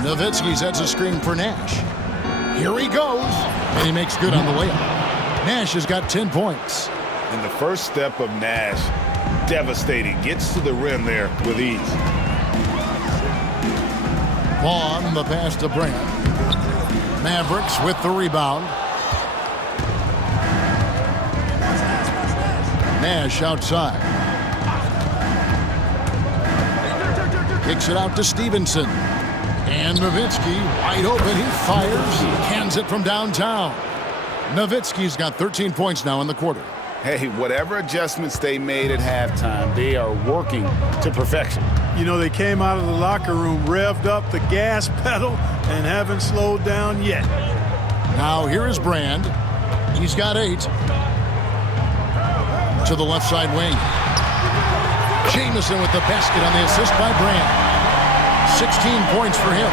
Nowitzki sets a screen for Nash. Here he goes. And he makes good on the layup. Nash has got 10 points. And the first step of Nash, devastating. Gets to the rim there with ease. Vaughn, the pass to Brand. Mavericks with the rebound. Nash outside. Kicks it out to Stevenson. And Nowitzki, wide open, he fires, hands it from downtown. Nowitzki's got 13 points now in the quarter. Hey, whatever adjustments they made at halftime, they are working to perfection. You know, they came out of the locker room, revved up the gas pedal, and haven't slowed down yet. Now here is Brand. He's got 8. To the left side wing. Jamison with the basket on the assist by Brand. 16 points for him.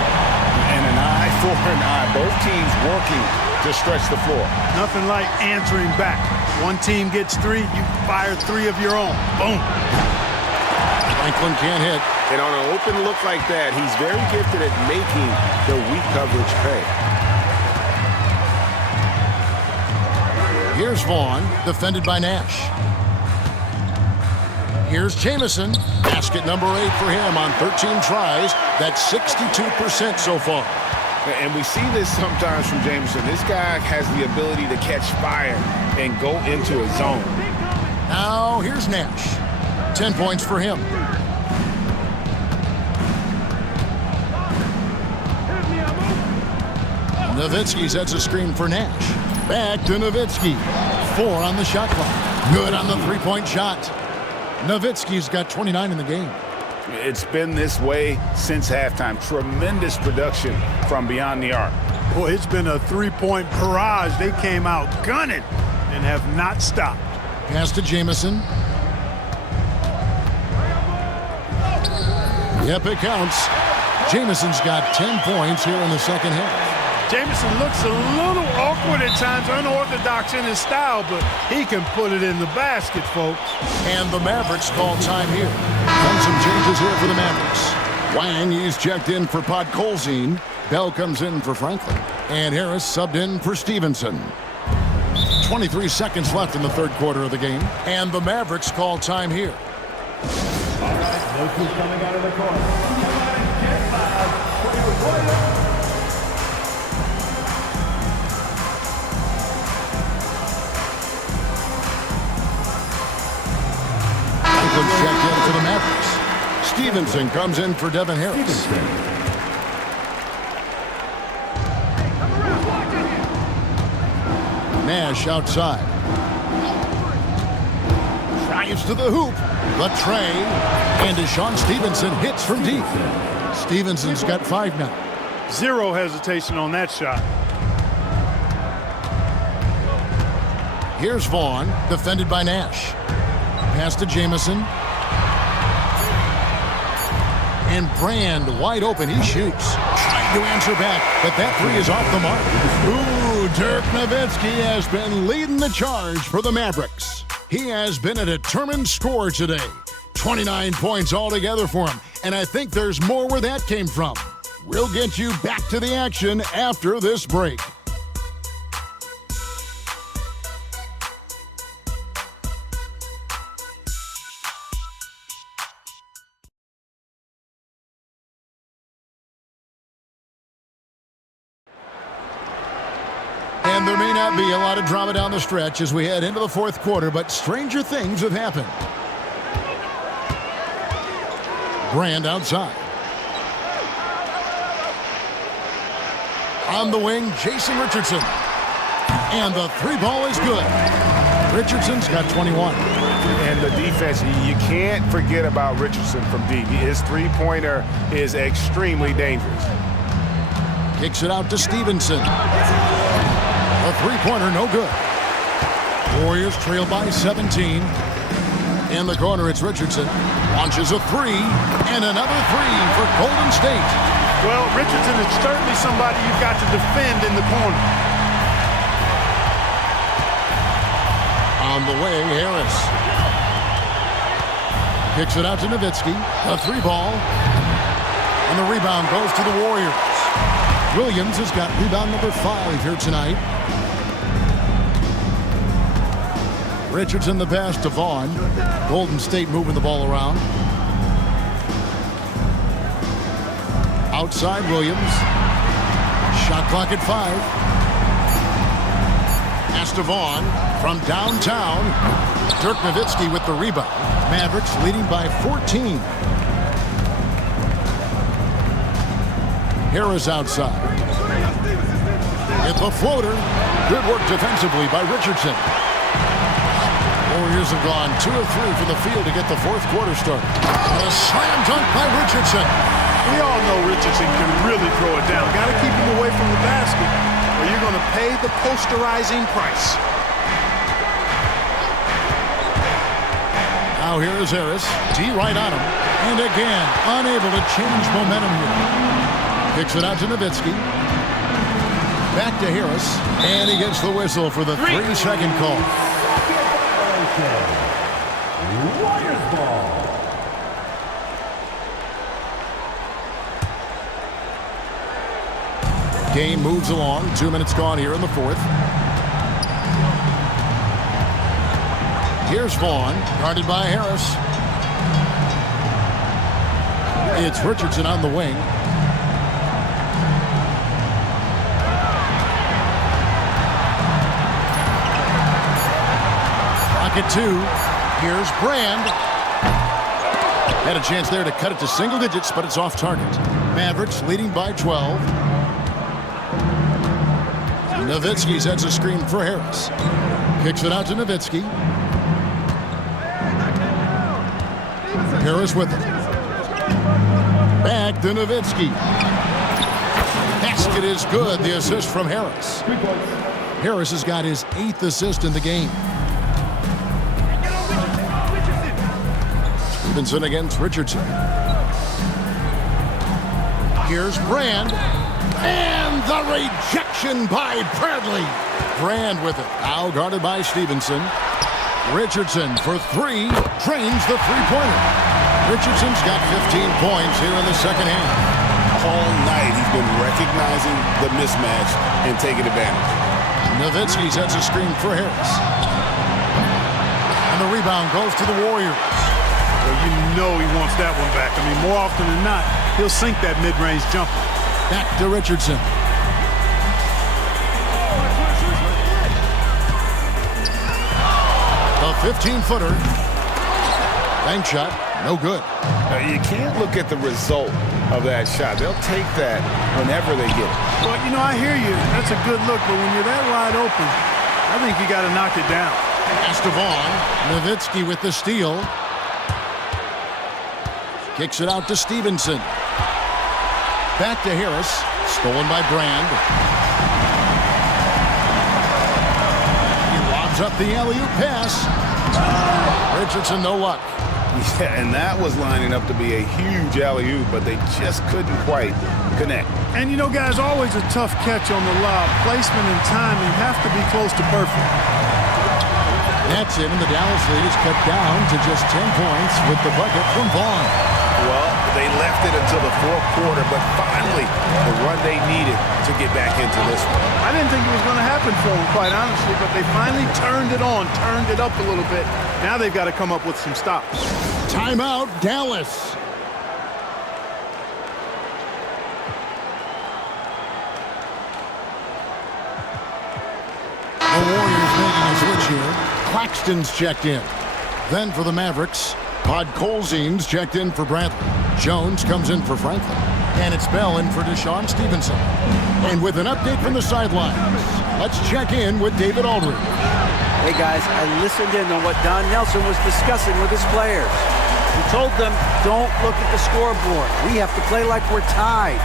And an eye for an eye. Both teams working to stretch the floor. Nothing like answering back. One team gets 3, you fire 3 of your own. Boom. Franklin can't hit. And on an open look like that, he's very gifted at making the weak coverage pay. Here's Vaughn, defended by Nash. Here's Jamison. Basket number 8 for him on 13 tries. That's 62% so far. And we see this sometimes from Jamison. This guy has the ability to catch fire and go into a zone. Now here's Nash. 10 points for him. Nowitzki sets a screen for Nash. Back to Nowitzki. 4 on the shot clock. Good on the three-point shot. Nowitzki's got 29 in the game. It's been this way since halftime. Tremendous production from beyond the arc. Boy, it's been a three-point barrage. They came out gunning and have not stopped. Pass to Jamison. Yep, it counts. Jamison's got 10 points here in the second half. Jamison looks a little awkward at times, unorthodox in his style, but he can put it in the basket, folks. And the Mavericks call time here. And some changes here for the Mavericks. Wang, he's checked in for Podkolzin. Bell comes in for Franklin. And Harris subbed in for Stevenson. 23 seconds left in the third quarter of the game. And the Mavericks call time here. All right, look who's coming out of the court. Come on and get loud for your Warriors. Checked in for the Mavericks. Stevenson comes in for Devin Harris. Nash outside. Drives to the hoop. The tray. And Deshaun Stevenson hits from deep. Stevenson's got 5 now. Zero hesitation on that shot. Here's Vaughn, defended by Nash. Pass to Jamison. And Brand wide open. He shoots. Trying to answer back, but that three is off the mark. Ooh, Dirk Nowitzki has been leading the charge for the Mavericks. He has been a determined scorer today. 29 points altogether for him, and I think there's more where that came from. We'll get you back to the action after this break. And there may not be a lot of drama down the stretch as we head into the fourth quarter, but stranger things have happened. Brand outside. On the wing, Jason Richardson. And the three ball is good. Richardson's got 21. And the defense, you can't forget about Richardson from deep. His three-pointer is extremely dangerous. Kicks it out to Stevenson. A three-pointer, no good. Warriors trail by 17. In the corner, it's Richardson. Launches a three, and another three for Golden State. Well, Richardson is certainly somebody you've got to defend in the corner. On the wing, Harris. Kicks it out to Nowitzki. A three ball. And the rebound goes to the Warriors. Williams has got rebound number 5 here tonight. Richardson the pass to Vaughn. Golden State moving the ball around. Outside Williams. Shot clock at 5. Pass to Vaughn from downtown. Dirk Nowitzki with the rebound. Mavericks leading by 14. Harris outside. It's a floater. Good work defensively by Richardson. Warriors have gone 2 of 3 from the field to get the fourth quarter started. And a slam dunk by Richardson. We all know Richardson can really throw it down. Got to keep him away from the basket, or you're going to pay the posterizing price. Now here is Harris. D right on him. And again, unable to change momentum here. Kicks it out to Nowitzki. Back to Harris. And he gets the whistle for the 3-second call. Warriors ball. Game moves along. 2 minutes gone here in the fourth. Here's Vaughn, guarded by Harris. It's Richardson on the wing. Rocket 2. Here's Brand. Had a chance there to cut it to single digits, but it's off target. Mavericks leading by 12. Nowitzki sets a screen for Harris. Kicks it out to Nowitzki. Harris with it. Back to Nowitzki. Basket is good. The assist from Harris. Harris has got his 8th assist in the game. Stevenson against Richardson. Here's Brand. And the rejection by Bradley. Brand with it. Now guarded by Stevenson. Richardson for 3. Drains the three-pointer. Richardson's got 15 points here in the second half. All night he's been recognizing the mismatch and taking advantage. Nowitzki sets a screen for Harris. And the rebound goes to the Warriors. Well, you know he wants that one back. I mean, more often than not, he'll sink that mid-range jumper. Back to Richardson. A 15-footer. Bank shot, no good. You can't look at the result of that shot. They'll take that whenever they get it. Well, you know, I hear you. That's a good look, but when you're that wide open, I think you got to knock it down. Pass to Vaughn. Nowitzki with the steal. Kicks it out to Stevenson. Back to Harris. Stolen by Brand. He lobs up the alley-oop pass. Richardson, no luck. Yeah, and that was lining up to be a huge alley-oop, but they just couldn't quite connect. And, you know, guys, always a tough catch on the lob. Placement and timing have to be close to perfect. That's it, and the Dallas lead is cut down to just 10 points with the bucket from Vaughn. Well, they left it until the fourth quarter, but finally the run they needed to get back into this one. I didn't think it was going to happen for them, quite honestly, but they finally turned it on, turned it up a little bit. Now they've got to come up with some stops. Timeout, Dallas. The Warriors making a switch here. Claxton's checked in. Then for the Mavericks, Podkolzien's checked in for Bradley. Jones comes in for Franklin. And it's Bell in for Deshaun Stevenson. And with an update from the sidelines, let's check in with David Aldridge. Hey guys, I listened in on what Don Nelson was discussing with his players. He told them, don't look at the scoreboard. We have to play like we're tied.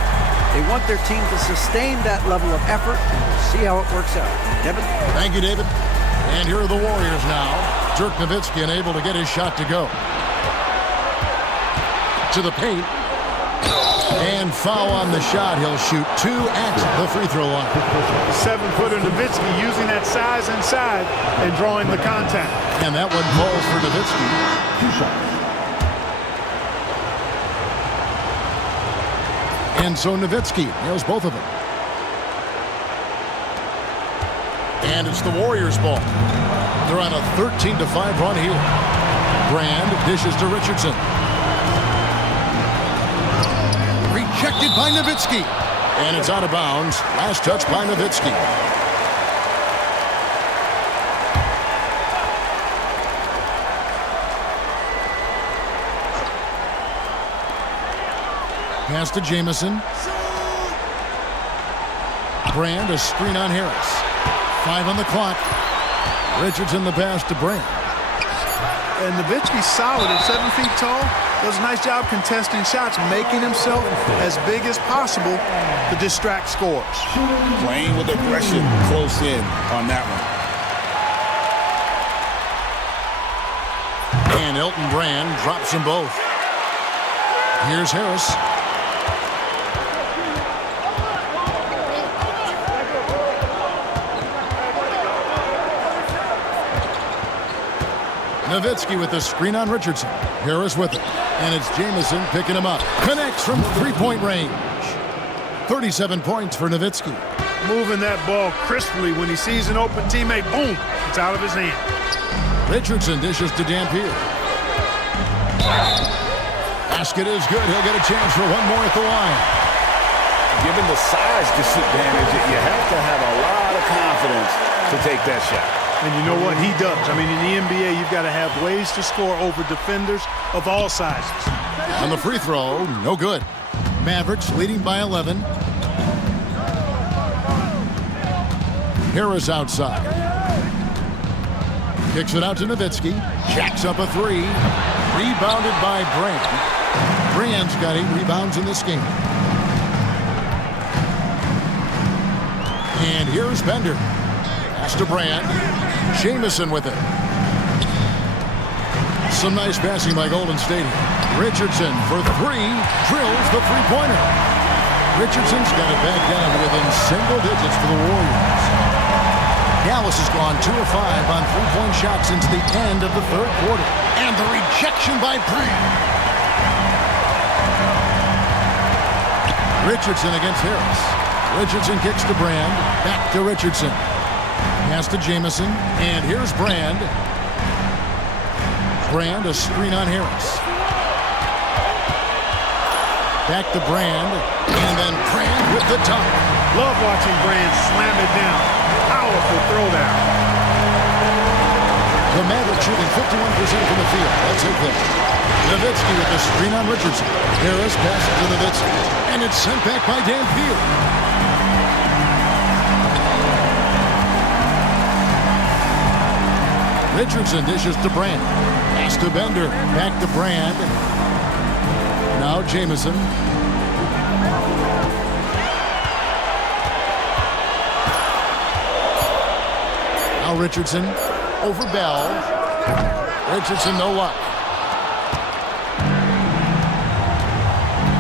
They want their team to sustain that level of effort, and we'll see how it works out. Devin? Thank you, David. And here are the Warriors now. Dirk Nowitzki unable to get his shot to go. To the paint. And foul on the shot. He'll shoot 2 at the free throw line. 7-footer Nowitzki using that size inside and drawing the contact. And that one falls for Nowitzki. 2 shots. And so Nowitzki nails both of them. And it's the Warriors' ball. They're on a 13-5 run here. Brand dishes to Richardson. Rejected by Nowitzki. And it's out of bounds. Last touch by Nowitzki. Pass to Jamison. Brand, a screen on Harris. 5 on the clock. Richardson the pass to Brand. And Nowitzki's solid at 7 feet tall. Does a nice job contesting shots, making himself as big as possible to distract scores. Playing with aggression close in on that one. And Elton Brand drops them both. Here's Harris. Nowitzki with the screen on Richardson. Harris with it. And it's Jamison picking him up. Connects from three-point range. 37 points for Nowitzki. Moving that ball crisply when he sees an open teammate. Boom! It's out of his hand. Richardson dishes to Dampier. Basket is good. He'll get a chance for one more at the line. Given the size disadvantage, you have to have a lot of confidence to take that shot. And you know what? He does. I mean, in the NBA, you've got to have ways to score over defenders of all sizes. On the free throw, no good. Mavericks leading by 11. Harris outside. Kicks it out to Nowitzki. Jacks up a three. Rebounded by Brand. Brand's got 8 rebounds in this game. And here's Bender. Pass to Brand. Jamison with it. Some nice passing by Golden State. Richardson for 3. Drills the three-pointer. Richardson's got it back down within single digits for the Warriors. Dallas has gone 2 of 5 on three-point shots since the end of the third quarter. And the rejection by Brand. Richardson against Harris. Richardson kicks to Brand. Back to Richardson. Pass to Jamison. And here's Brand. Brand, a screen on Harris. Back to Brand. And then Brand with the dunk. Love watching Brand slam it down. Powerful throwdown. The Mavericks shooting 51% from the field. That's it there. Nowitzki with the screen on Richardson. Harris passes to Nowitzki. And it's sent back by Dampier. Richardson dishes to Brand. Pass to Bender. Back to Brand. Now Jamison. Now Richardson over Bell. Richardson, no luck.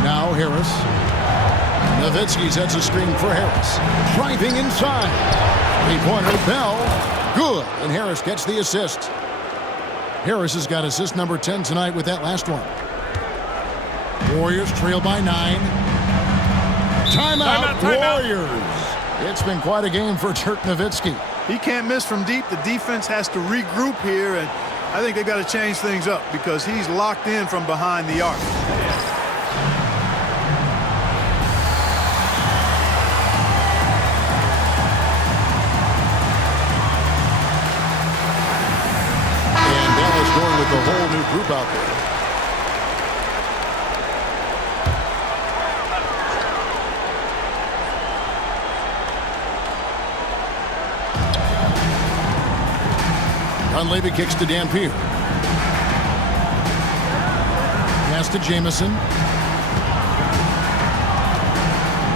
Now Harris. Nowitzki sets a screen for Harris. Driving inside. Three-pointer, Bell. Good. And Harris gets the assist. Harris has got assist number 10 tonight with that last one. Warriors trail by 9. Timeout, Warriors. It's been quite a game for Dirk Nowitzki. He can't miss from deep. The defense has to regroup here, and I think they've got to change things up because he's locked in from behind the arc. And Dallas going with a whole new group out there. Dunleavy kicks to Dampier. Pass to Jamison.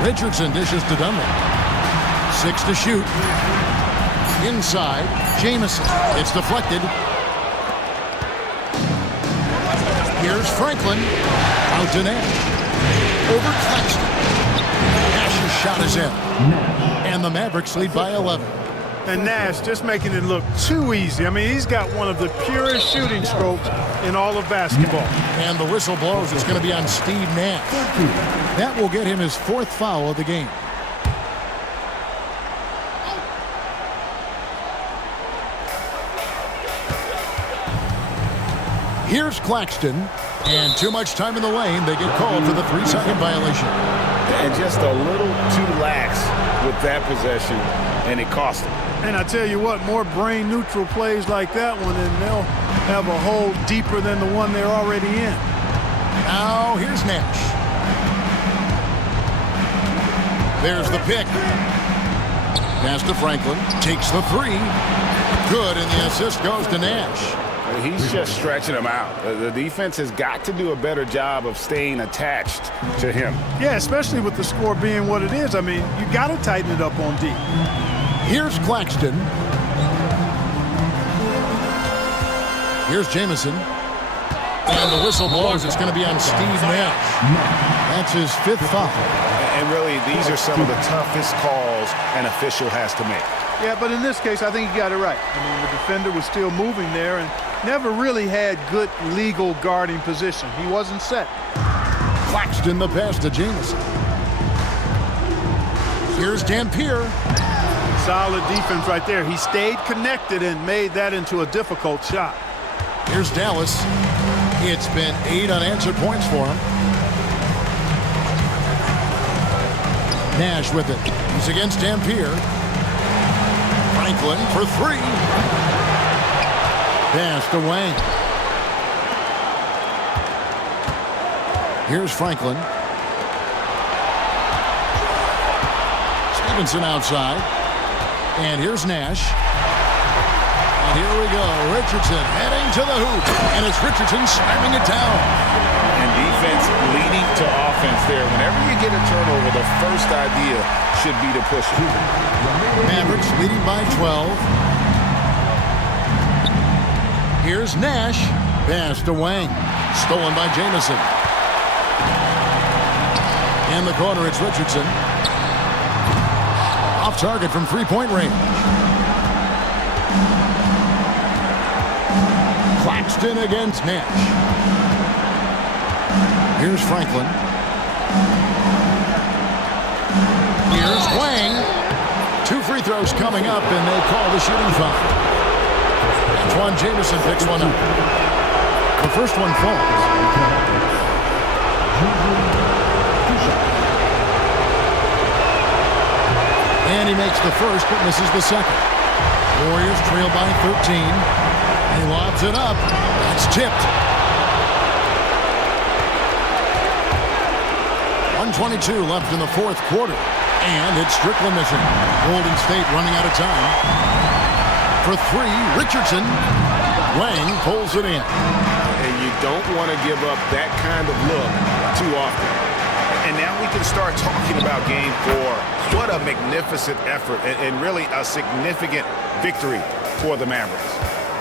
Richardson dishes to Dunleavy. 6 to shoot. Inside, Jamison. It's deflected. Here's Franklin. Out to Nash. Over Claxton. Nash's shot is in. And the Mavericks lead by 11. And Nash just making it look too easy. I mean, he's got one of the purest shooting strokes in all of basketball. And the whistle blows. It's going to be on Steve Nash. That will get him his 4th foul of the game. Here's Claxton. And too much time in the lane. They get called for the 3-second violation. And just a little too lax with that possession, and it cost him. And I tell you what, more brain-neutral plays like that one, and they'll have a hole deeper than the one they're already in. Now, here's Nash. There's the pick. Pass to Franklin. Takes the 3. Good, and the assist goes to Nash. He's just stretching him out. The defense has got to do a better job of staying attached to him. Yeah, especially with the score being what it is. I mean, you got to tighten it up on D. Here's Claxton. Here's Jamison. And the whistle blows. It's going to be on Steve Nash. That's his 5th foul. And really, these are some of the toughest calls an official has to make. Yeah, but in this case, I think he got it right. I mean, the defender was still moving there and never really had good legal guarding position. He wasn't set. Claxton the pass to Jamison. Here's Dampier. Solid defense right there. He stayed connected and made that into a difficult shot. Here's Dallas. It's been 8 unanswered points for him. Nash with it. He's against Dampier. Franklin for 3. Pass to Wang. Here's Franklin. Stevenson outside. And here's Nash. And here we go. Richardson heading to the hoop. And it's Richardson slamming it down. And defense leading to offense there. Whenever you get a turnover, the first idea should be to push it. Mavericks leading by 12. Here's Nash. Pass to Wang. Stolen by Jamison. In the corner, it's Richardson. Off target from three-point range. Claxton against Nash. Here's Franklin. Here's Wang. 2 free throws coming up, and they call the shooting foul. Antoine Jamison picks one up. The first one falls. And he makes the first, but misses the second. Warriors trail by 13. He lobs it up. It's tipped. 1:22 left in the fourth quarter. And it's Strickland missing. Golden State running out of time. For 3, Richardson. Wang pulls it in. And you don't want to give up that kind of look too often. And now we can start talking about Game 4. What a magnificent effort and really a significant victory for the Mavericks.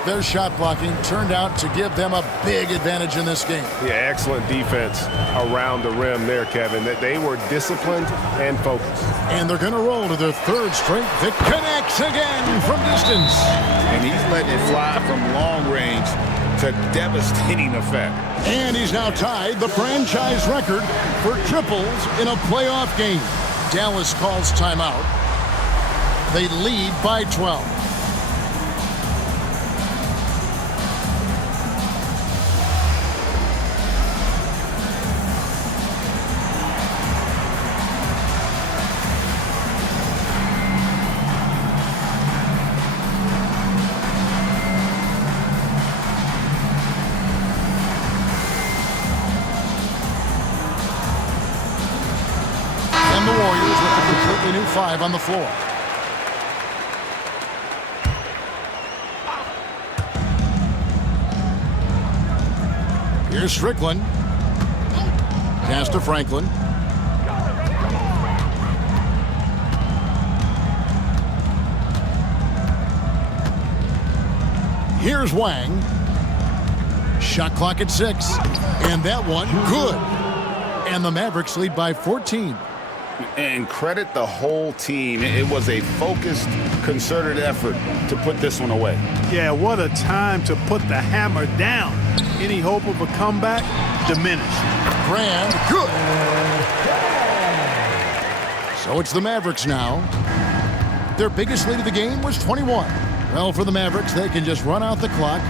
Their shot blocking turned out to give them a big advantage in this game. Yeah, excellent defense around the rim there, Kevin. That they were disciplined and focused. And they're going to roll to their 3rd straight. Vic connects again from distance. And he's letting it fly from long range to devastating effect. And he's now tied the franchise record for triples in a playoff game. Dallas calls timeout. They lead by 12. The Warriors with a completely new 5 on the floor. Here's Strickland. Pass to Franklin. Here's Wang. Shot clock at 6. And that one, good. And the Mavericks lead by 14. And credit the whole team. It was a focused, concerted effort to put this one away. Yeah, what a time to put the hammer down. Any hope of a comeback? Diminished. Grand, good. So it's the Mavericks now. Their biggest lead of the game was 21. Well, for the Mavericks, they can just run out the clock.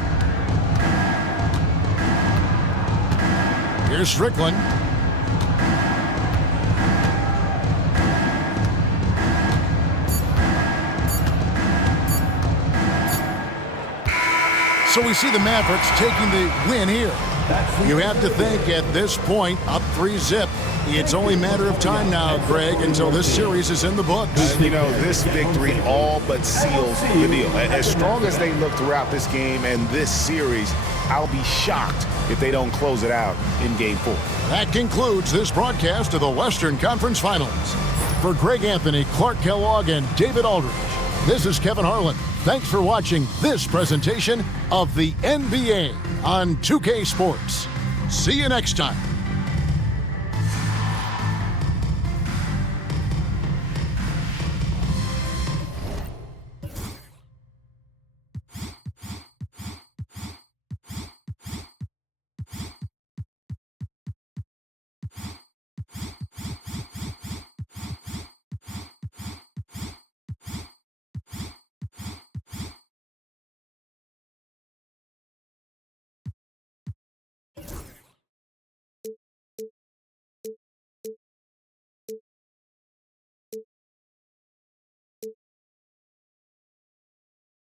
Here's Strickland. So we see the Mavericks taking the win here. You have to think at this point, up 3-zip. It's only a matter of time now, Greg, until this series is in the books. You know, this victory all but seals the deal. As strong as they look throughout this game and this series, I'll be shocked if they don't close it out in Game 4. That concludes this broadcast of the Western Conference Finals. For Greg Anthony, Clark Kellogg, and David Aldridge, this is Kevin Harlan. Thanks for watching this presentation of the NBA on 2K Sports. See you next time.